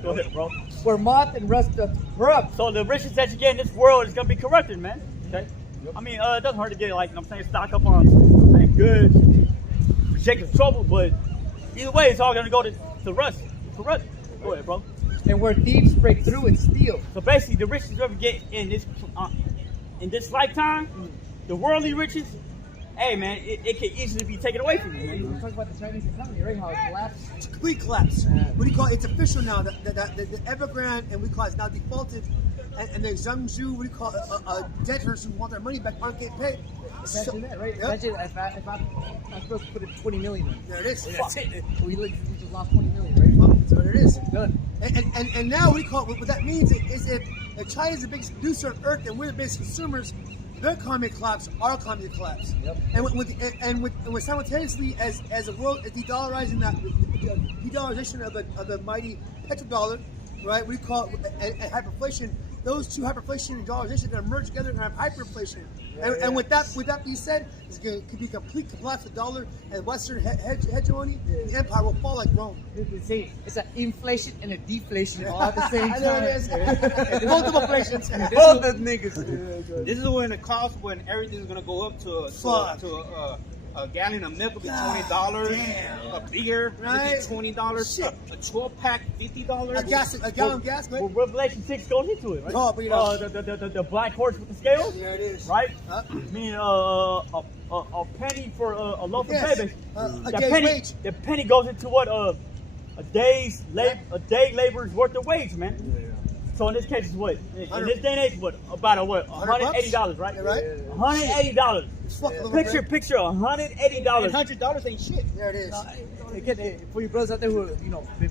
Go ahead, bro. Where moth and rust doth corrupt. So the riches that you get in this world is gonna be corrupted, man. Okay. I mean, it doesn't hurt to get, like, you know what I'm saying, stock up on, goods, projected trouble, but either way, it's all gonna go to rust, corrupt. Go ahead, bro. And where thieves break through and steal. So basically, the riches you ever get in this lifetime, the worldly riches, hey man, it can easily be taken away from you, We're man. talking about the Chinese economy, right? How it collapsed. It's a complete collapse. What do you call it? It's official now. The Evergrande, and we call it now defaulted, and the Zhangzhou, what do you call it? Debtors who want their money back aren't getting paid. Imagine that, right? Yep. Imagine if I'm supposed to put in 20 million in. There it is. That's it. We just lost 20 million, right? That's what it is. Done. And now what do you call it? What that means is if China is the biggest producer on earth and we're the biggest consumers, their economy collapse, our economy collapse. Yep. And with simultaneously as the world is de-dollarizing that de-dollarization of the mighty petrodollar, right? We call it and hyperinflation. Those two hyperinflation and dollarization are going to merge together and have hyperinflation. And with that being said, could be complete collapse of the dollar and Western hegemony. The empire will fall like Rome. They say it's an inflation and a deflation all at the same I know time. it is. Multiple inflations. Both the niggas. This is when the cost when everything's gonna go up to a gallon of milk will be $20. Damn. A beer Right. will be $20. Shit. A 12-pack $50. A gallon of gas, Well, right? Revelation 6 goes into it, right? Oh, but you know. The black horse with the scales, There it is. right? Huh? Meaning a penny for a loaf Yes. of baby. A That day's penny, wage. the penny goes into what a day laborer's worth of wage, man. So in this case, it's what? In this day and age, what? About $180, right? Yeah, right? $180. It's fuck a little bit. Picture $180. $100 ain't shit. There it is. Again, for you brothers out there who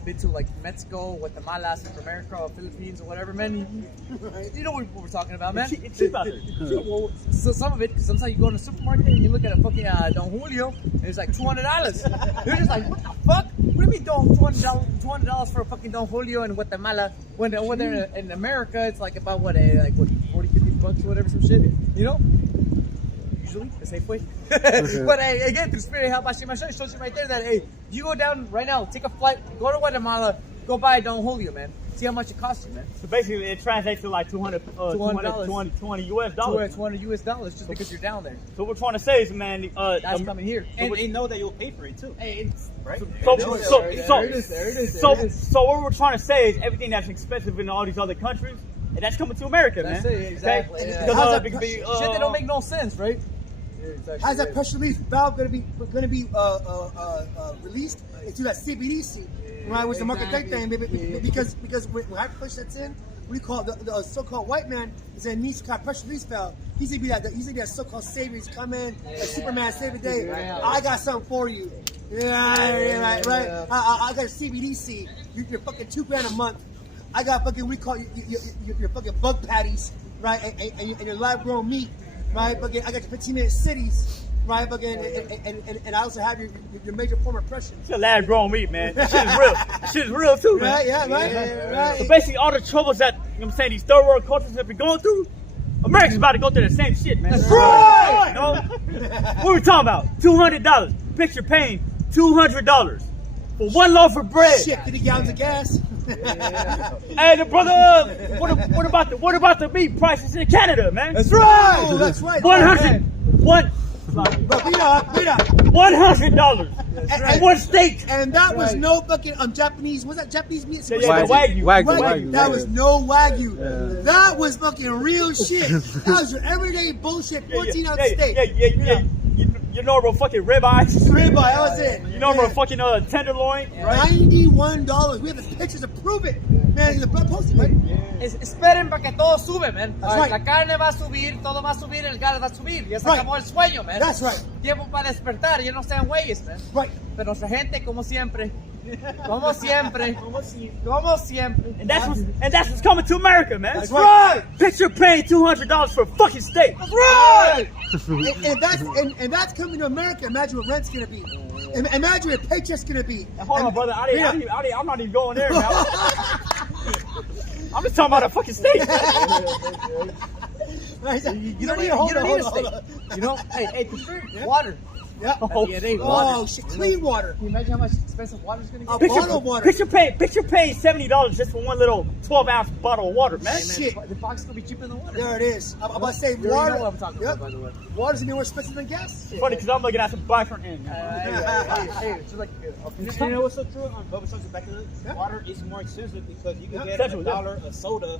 been to like Mexico, Guatemala, Central America, or Philippines, or whatever, man, you know what we're talking about, man. It's cheap out there. Well, so some of it, because sometimes you go in a supermarket and you look at a fucking Don Julio, and it's like $200. You're just like, what the fuck? What do you mean $200 for a fucking Don Julio in Guatemala? When over there in America, it's like about what 40, 50 bucks or whatever, some shit, you know? Usually the safe way. But again, through Spirit of Hashem it shows you right there that hey, you go down right now, take a flight, go to Guatemala, go buy a Don Julio, man. See how much it costs you, man. So basically, it translates to like $200 US dollars. $200 US just because you're down there. So what we're trying to say is, man, That's coming here. And they know that you'll pay for it too. Hey, Right? There it is. So what we're trying to say is everything that's expensive in all these other countries, and that's coming to America, That's man. it, exactly. Okay? Yeah. Because, shit that don't make no sense, right? Yeah, exactly. How's that press release valve going to be released into that CBDC, right? Which the market thing, because when hyperpush sets in, we call it the so-called white man is a niche kind of press release valve. He's gonna be that so-called savior. He's come in, like Superman save the day. Yeah. I got something for you. Yeah, right. I got a CBDC. You're fucking $2,000 a month. I got fucking your fucking bug patties, right? And your live grown meat, right? Fucking I got your 15-minute cities, right? And I also have your major form of oppression. It's a lad grown meat, man. That shit is real. That shit is real too, man. Right, yeah, right. So basically, all the troubles that, you know what I'm saying, these third world cultures have been going through, America's about to go through the same shit, man. That's right! You know? What are we talking about? $200. Picture paying $200 for one loaf of bread. Shit, 50 gallons of gas. Hey, the brother, what about the meat prices in Canada, man? That's right. Oh, that's right. $100. $100 in one state. And that was no fucking Japanese. Was that Japanese meat? Yeah, Wagyu. That was no Wagyu. That was fucking real shit. That was your everyday bullshit 14-ounce steak. Yeah. You normal fucking ribeyes. Ribeye, that was it. You normal fucking tenderloin, right? $91. We have the pictures to prove it. Man, the blood posted, right? Esperen para que todo sube, man. That's right. La carne va a subir, todo va a subir, el gas va a subir. Ya se acabó el sueño, man. That's right. Tiempo para despertar, ya no sean güeyes, man. Right. Pero nuestra gente, como siempre. Como siempre. And that's what's coming to America, man. That's right. Picture paying $200 for a fucking steak. That's right. and that's coming to America. Imagine what rent's gonna be. Imagine what paycheck's gonna be. Hold on, brother. I'm not even going there, man. I'm just talking about a fucking steak. You don't need a steak. You know, hey, prefer water. Yeah. Water. Shit, clean water. Can you imagine how much expensive water is going to A get? bottle of water. Picture paying $70 just for one little 12-ounce bottle of water, man. Shit. The box is going to be cheaper than water. There it is. I'm about to say You water. know what I'm talking about, by the way. Water's gonna be more expensive than gas. It's funny because I'm looking at some different end. Hey, it's just like You know what's so true? Bubba Sons back to this. Water is more expensive because you can get $1 a soda,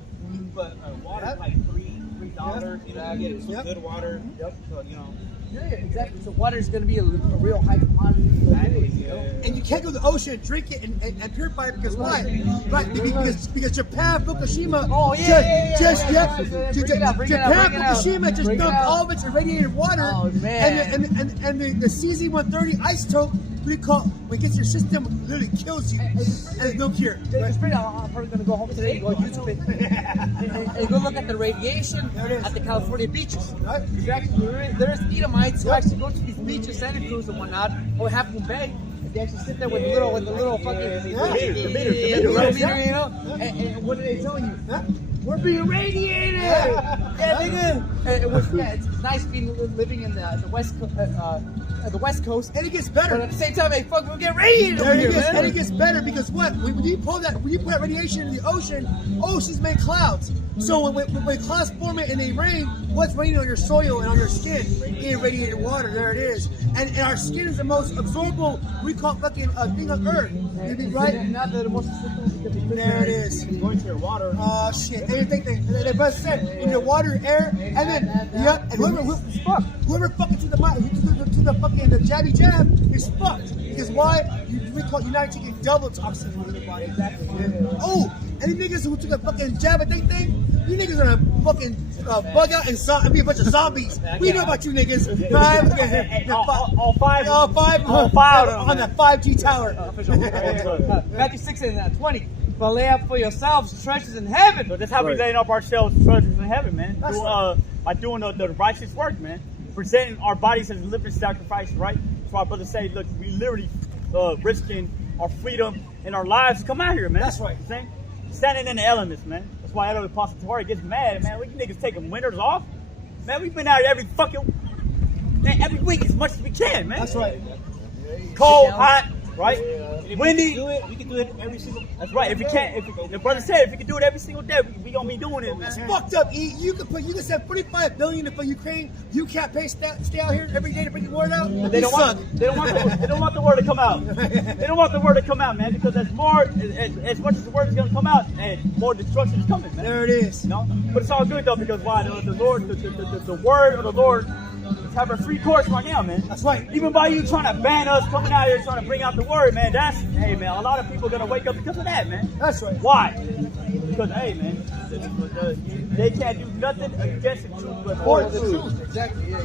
but water is like $3. You know, you get some good water. So you know. Yeah, exactly. So water is going to be a real high commodity. You know? And you can't go to the ocean and drink it and purify it because why? Right? Because Japan, Fukushima. Oh yeah. Japan, Fukushima just dumped all of its irradiated water. Oh man. And the CZ-130 isotope, when it gets your system, literally kills you. And there's no cure. I'm probably going to go home today and go on YouTube and go look at the radiation at the California beaches. Right? There's Edomites who actually go to these beaches, Santa Cruz and whatnot, or Half Moon Bay. They actually sit there with the little fucking meter, you know. And what are they telling you? Huh? We're being radiated. Yeah, nigga. It's nice living in the West Coast. And it gets better. But at the same time, hey, fuck, we'll get radiated over here, man. And it gets better because what? When you put that radiation in the ocean, oceans make clouds. So when clouds form it and they rain, what's raining on your soil and on your skin? Irradiated water. There it is. And our skin is the most absorbable, we call fucking thing on Earth. Right? Not the most. There it is. Going to your water. Oh shit! Anything they both said in your water, air, and then and whoever fucking to the fucking the jabby jab is fucked. Because why? You're not taking double toxins from your body. Exactly. Oh, any niggas who took a fucking jab thing, you niggas are gonna fucking bug out and be a bunch of zombies. We know about you niggas. All five on the 5G tower. Matthew 6:20. But lay up for yourselves treasures in heaven. So that's how we laying up ourselves treasures in heaven, man. By doing the righteous work, man. Presenting our bodies as a living sacrifice, right? So our brothers say, look, we literally risking our freedom and our lives to come out here, man. That's right. You know standing in the elements, man. That's why Elder Apostle Tori gets mad, man. We niggas taking winters off. Man, we've been out here every week as much as we can, man. That's right. Cold, hot, right? Windy. We can do it every single. That's right. If the brother said if we can do it every single day, we gonna be doing it, man. It's fucked up. E. You can send $45 billion for Ukraine. You can't stay out here every day to bring the word out. They don't want the word to come out. They don't want the word to come out, man, because as much as the word is gonna come out, and more destruction is coming, man. There it is. You know? But it's all good though, because why? The Lord, the word of the Lord is having a free course right now, man. That's right. Even by you trying to ban us coming out here trying to bring out the word, man, hey man, a lot of people are gonna wake up because of that, man. That's right. Why? Because hey man, they can't do nothing against the truth but for the truth. Exactly, yeah.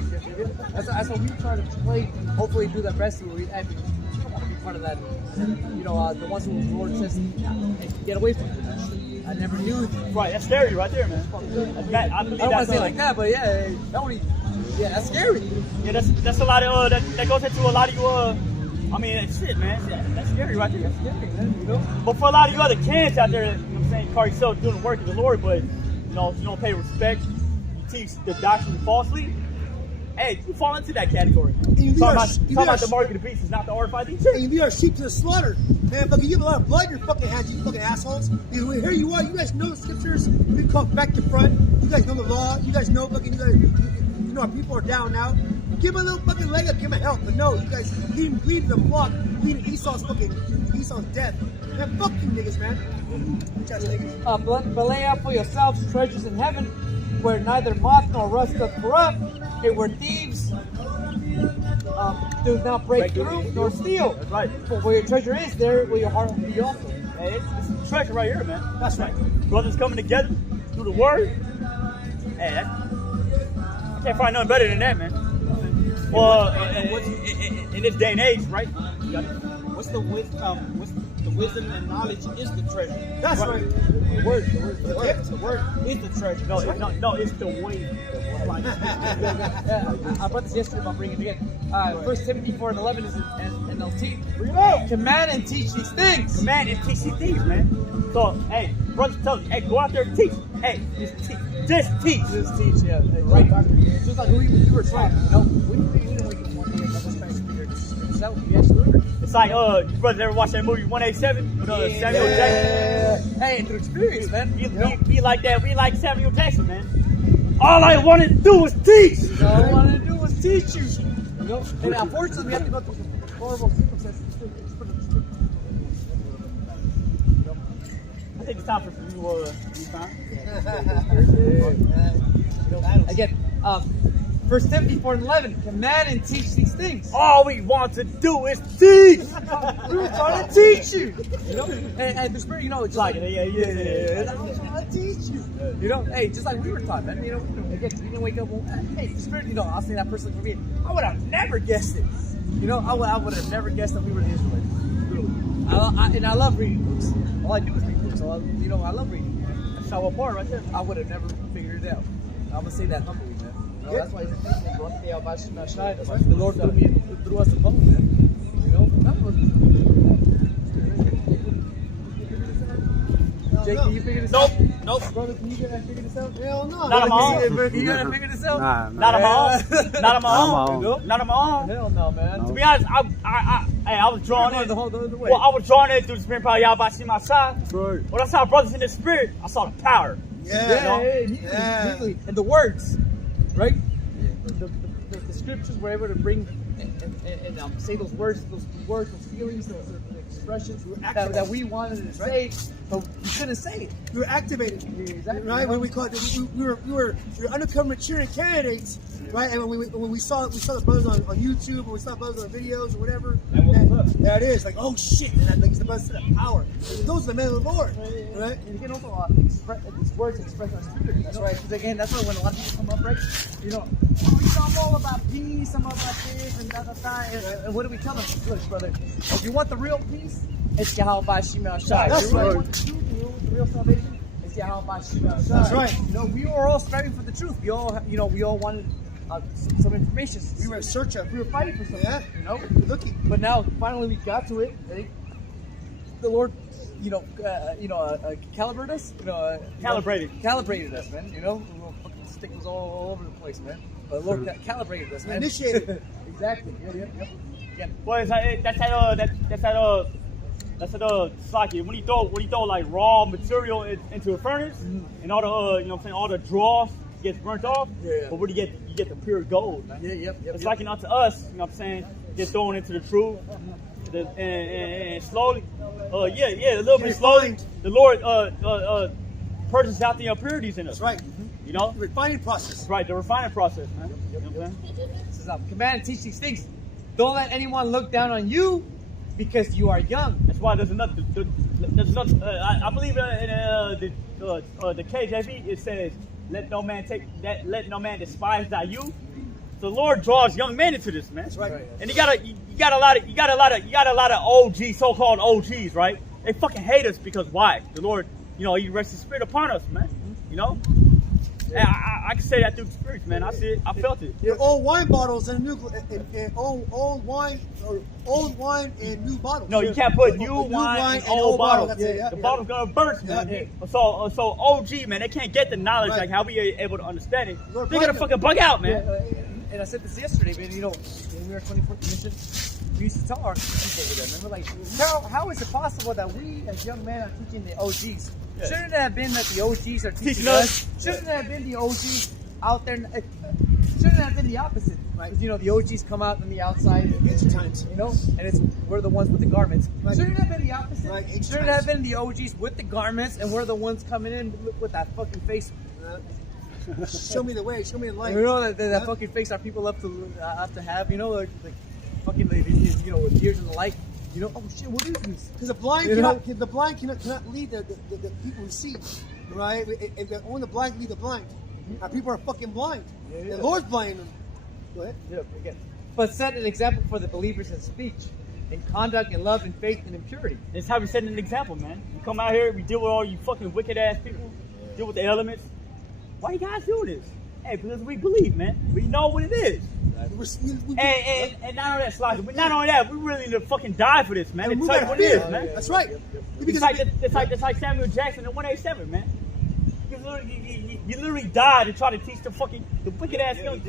That's what we try to play, hopefully do that best. We want to be part of that. You know, the ones who the Lord says, hey, get away from it. I never knew. Right, that's scary right there, man. I don't want to say it like that, but yeah, that one. Yeah, that's scary. Yeah, that's a lot of that goes into a lot of you. I mean, shit, man. That's scary right there. That's scary, man. You know. But for a lot of you other kids out there, you know what I'm saying, call yourself doing the work of the Lord, but you know, you don't pay respect, you teach the doctrine falsely. Hey, you fall into that category. Talking about the mark of the beast is not the RFID chip. And we are sheep to the slaughter. Man, fucking, you have a lot of blood in your fucking hands, you fucking assholes. And here you are, you guys know the scriptures. We come back to front. You guys know the law. You guys know fucking, you know our people are down now. Give him a little fucking leg up, give him a help. But no, you guys leave the flock, leading Esau's death. Man, fuck you niggas, man. Just niggas. But lay out for yourselves treasures in heaven, where neither moth nor rust doth corrupt, and where thieves do not break through nor steal. That's right. For where your treasure is, there will your heart be also. Hey, it's treasure right here, man. That's right. Brothers coming together through the word. Hey, I can't find nothing better than that, man. Well, in this day and age, right? What's the wisdom? The wisdom and knowledge is the treasure. That's right. The word is the treasure. No, it's the way. I brought this yesterday, but I'll bring it again. 1 Timothy 4:11 is an NLT. Command and teach these things. Command and teach these things, man. So, hey, brothers tell you, hey, go out there and teach. Hey, just teach. Just teach, yeah. Right. Just like we were taught. No, we didn't wake up one day and double space for yourself. We actually learned. It's like, you brothers ever watch that movie 187 with Samuel Jackson? Hey, through experience, man. We like that. We like Samuel Jackson, man. All I wanted to do was teach. All I wanted to do was teach you. You know? And unfortunately, we have to go through some horrible circumstances. I think it's time for you time. Again, 1 Timothy 4:11, command and teach these things. All we want to do is teach. We were trying to teach you. You know, and the spirit, you know, it's like, yeah. I'm trying to teach you. You know, hey, just like we were taught, man. You know, again, we didn't wake up. Hey, the spirit, you know, I'll say that personally for me. I would have never guessed it. You know, I would have never guessed that we were the Israelites. And I love reading books. All I do is read books. So I love reading. That's our part right there. I would have never figured it out. I'm gonna say that humbly, man. You know, that's why he's the Lord threw us a bone, man. You know? Jake, can you figure this out? Nope. Brother, can you figure this out? Hell no. Not on my own. You gotta figure this out? Not on my own. Not on my own. Not on my own. Hell no, man. To be honest, I was drawn in. The way. Well, I was drawn in through the spirit power. Y'all about to see my side. When I saw brothers in the spirit, I saw the power. Yeah. And the words, right? The scriptures were able to bring and say those words, those feelings, those expressions that we wanted to say, but we couldn't say it. We were activated, Exactly. right? When we called, we were undercover maturing candidates, right? And when we saw the brothers on YouTube, or we saw brothers on videos or whatever, that is like, oh shit, and that makes the brothers to the power. Those are the men of the Lord, right? And you can also these words express our spirit. That's right. Because again, that's why when a lot of people come up, right? You know, I'm all about peace. I'm all about this and that. And what do we tell them? Look, brother, if you want the real peace, it's Yahweh Shema Shai. That's right. The real salvation, it's Yahweh Shema Shai. That's right. You know, we were all striving for the truth. We all wanted some information. We were in search of. We were fighting for something. Yeah. You know, looking. but now finally we got to it. The Lord, calibrated us. Calibrated us, man. You know, the little fucking stick was all over the place, man. But the Lord calibrated us, man. Initiated. Exactly. Yep. Yeah. Well, that's like when you throw like raw material into a furnace, and all the all the dross gets burnt off. Yeah. But what do you get the pure gold, man. Yeah. Yep. It's like unto us, you know what I'm saying, get thrown into the truth, and slowly, a little bit slowly, the Lord purges out the impurities in us. That's right. You know, The refining process. right, the refining process, man. You know what I'm saying? This is command and teach these things. Don't let anyone look down on you because you are young. That's why there's another. I believe in the KJV it says, "Let no man despise thy youth." The Lord draws young men into this, man. That's right. And you got a lot of OGs, so-called OGs, right? They fucking hate us because why? The Lord, He rests His Spirit upon us, man. You know. And I can say that through experience, man. I see it. I felt it. They're old wine bottles and new and old wine in new bottles. No, you can't put new wine in old bottles. That's it, yeah, The yeah. bottle's gonna burst, man. Yeah. So OG, man, they can't get the knowledge Right. like how we are able to understand it. They're They're gonna blind. fucking bug out, man. And I said this yesterday, man. You know, when we were 24th Mission, we used to tell our people over there, remember, like, how is it possible that we as young men are teaching the OGs? Yeah. Shouldn't it have been that the OGs are teaching Teaching us? us. Shouldn't it have been the OGs out there? Shouldn't it have been the opposite? Right. 'Cause, you know, the OGs come out on the outside, Ancient times. you know, and we're the ones with the garments. Right. Shouldn't it have been the opposite? Right, ancient Shouldn't it have times. been the OGs with the garments, and we're the ones coming in with that fucking face? Show me the way. Show me the light. You know that Yeah. fucking face our people have to have. You know, like fucking these, you know, with ears and the light. You know, oh shit, what is this? Because the blind You know? cannot lead the people who see, right? If only the blind lead the blind. Our people are fucking blind. Yeah. The Lord's blinding them. Go ahead. Yeah, again. But set an example for the believers in speech, in conduct, in love, in faith, and in purity. It's how we set an example, man. We come out here, we deal with all you fucking wicked ass people, deal with the elements. Why you guys do this? Hey, because we believe, man. We know what it is. And not only that, Slicer, but not only that, we really need to fucking die for this, man. And It's we like gotta what it is, feel. man. That's right. It's like Samuel Jackson in 187, man. You literally died to try to teach the wicked ass young.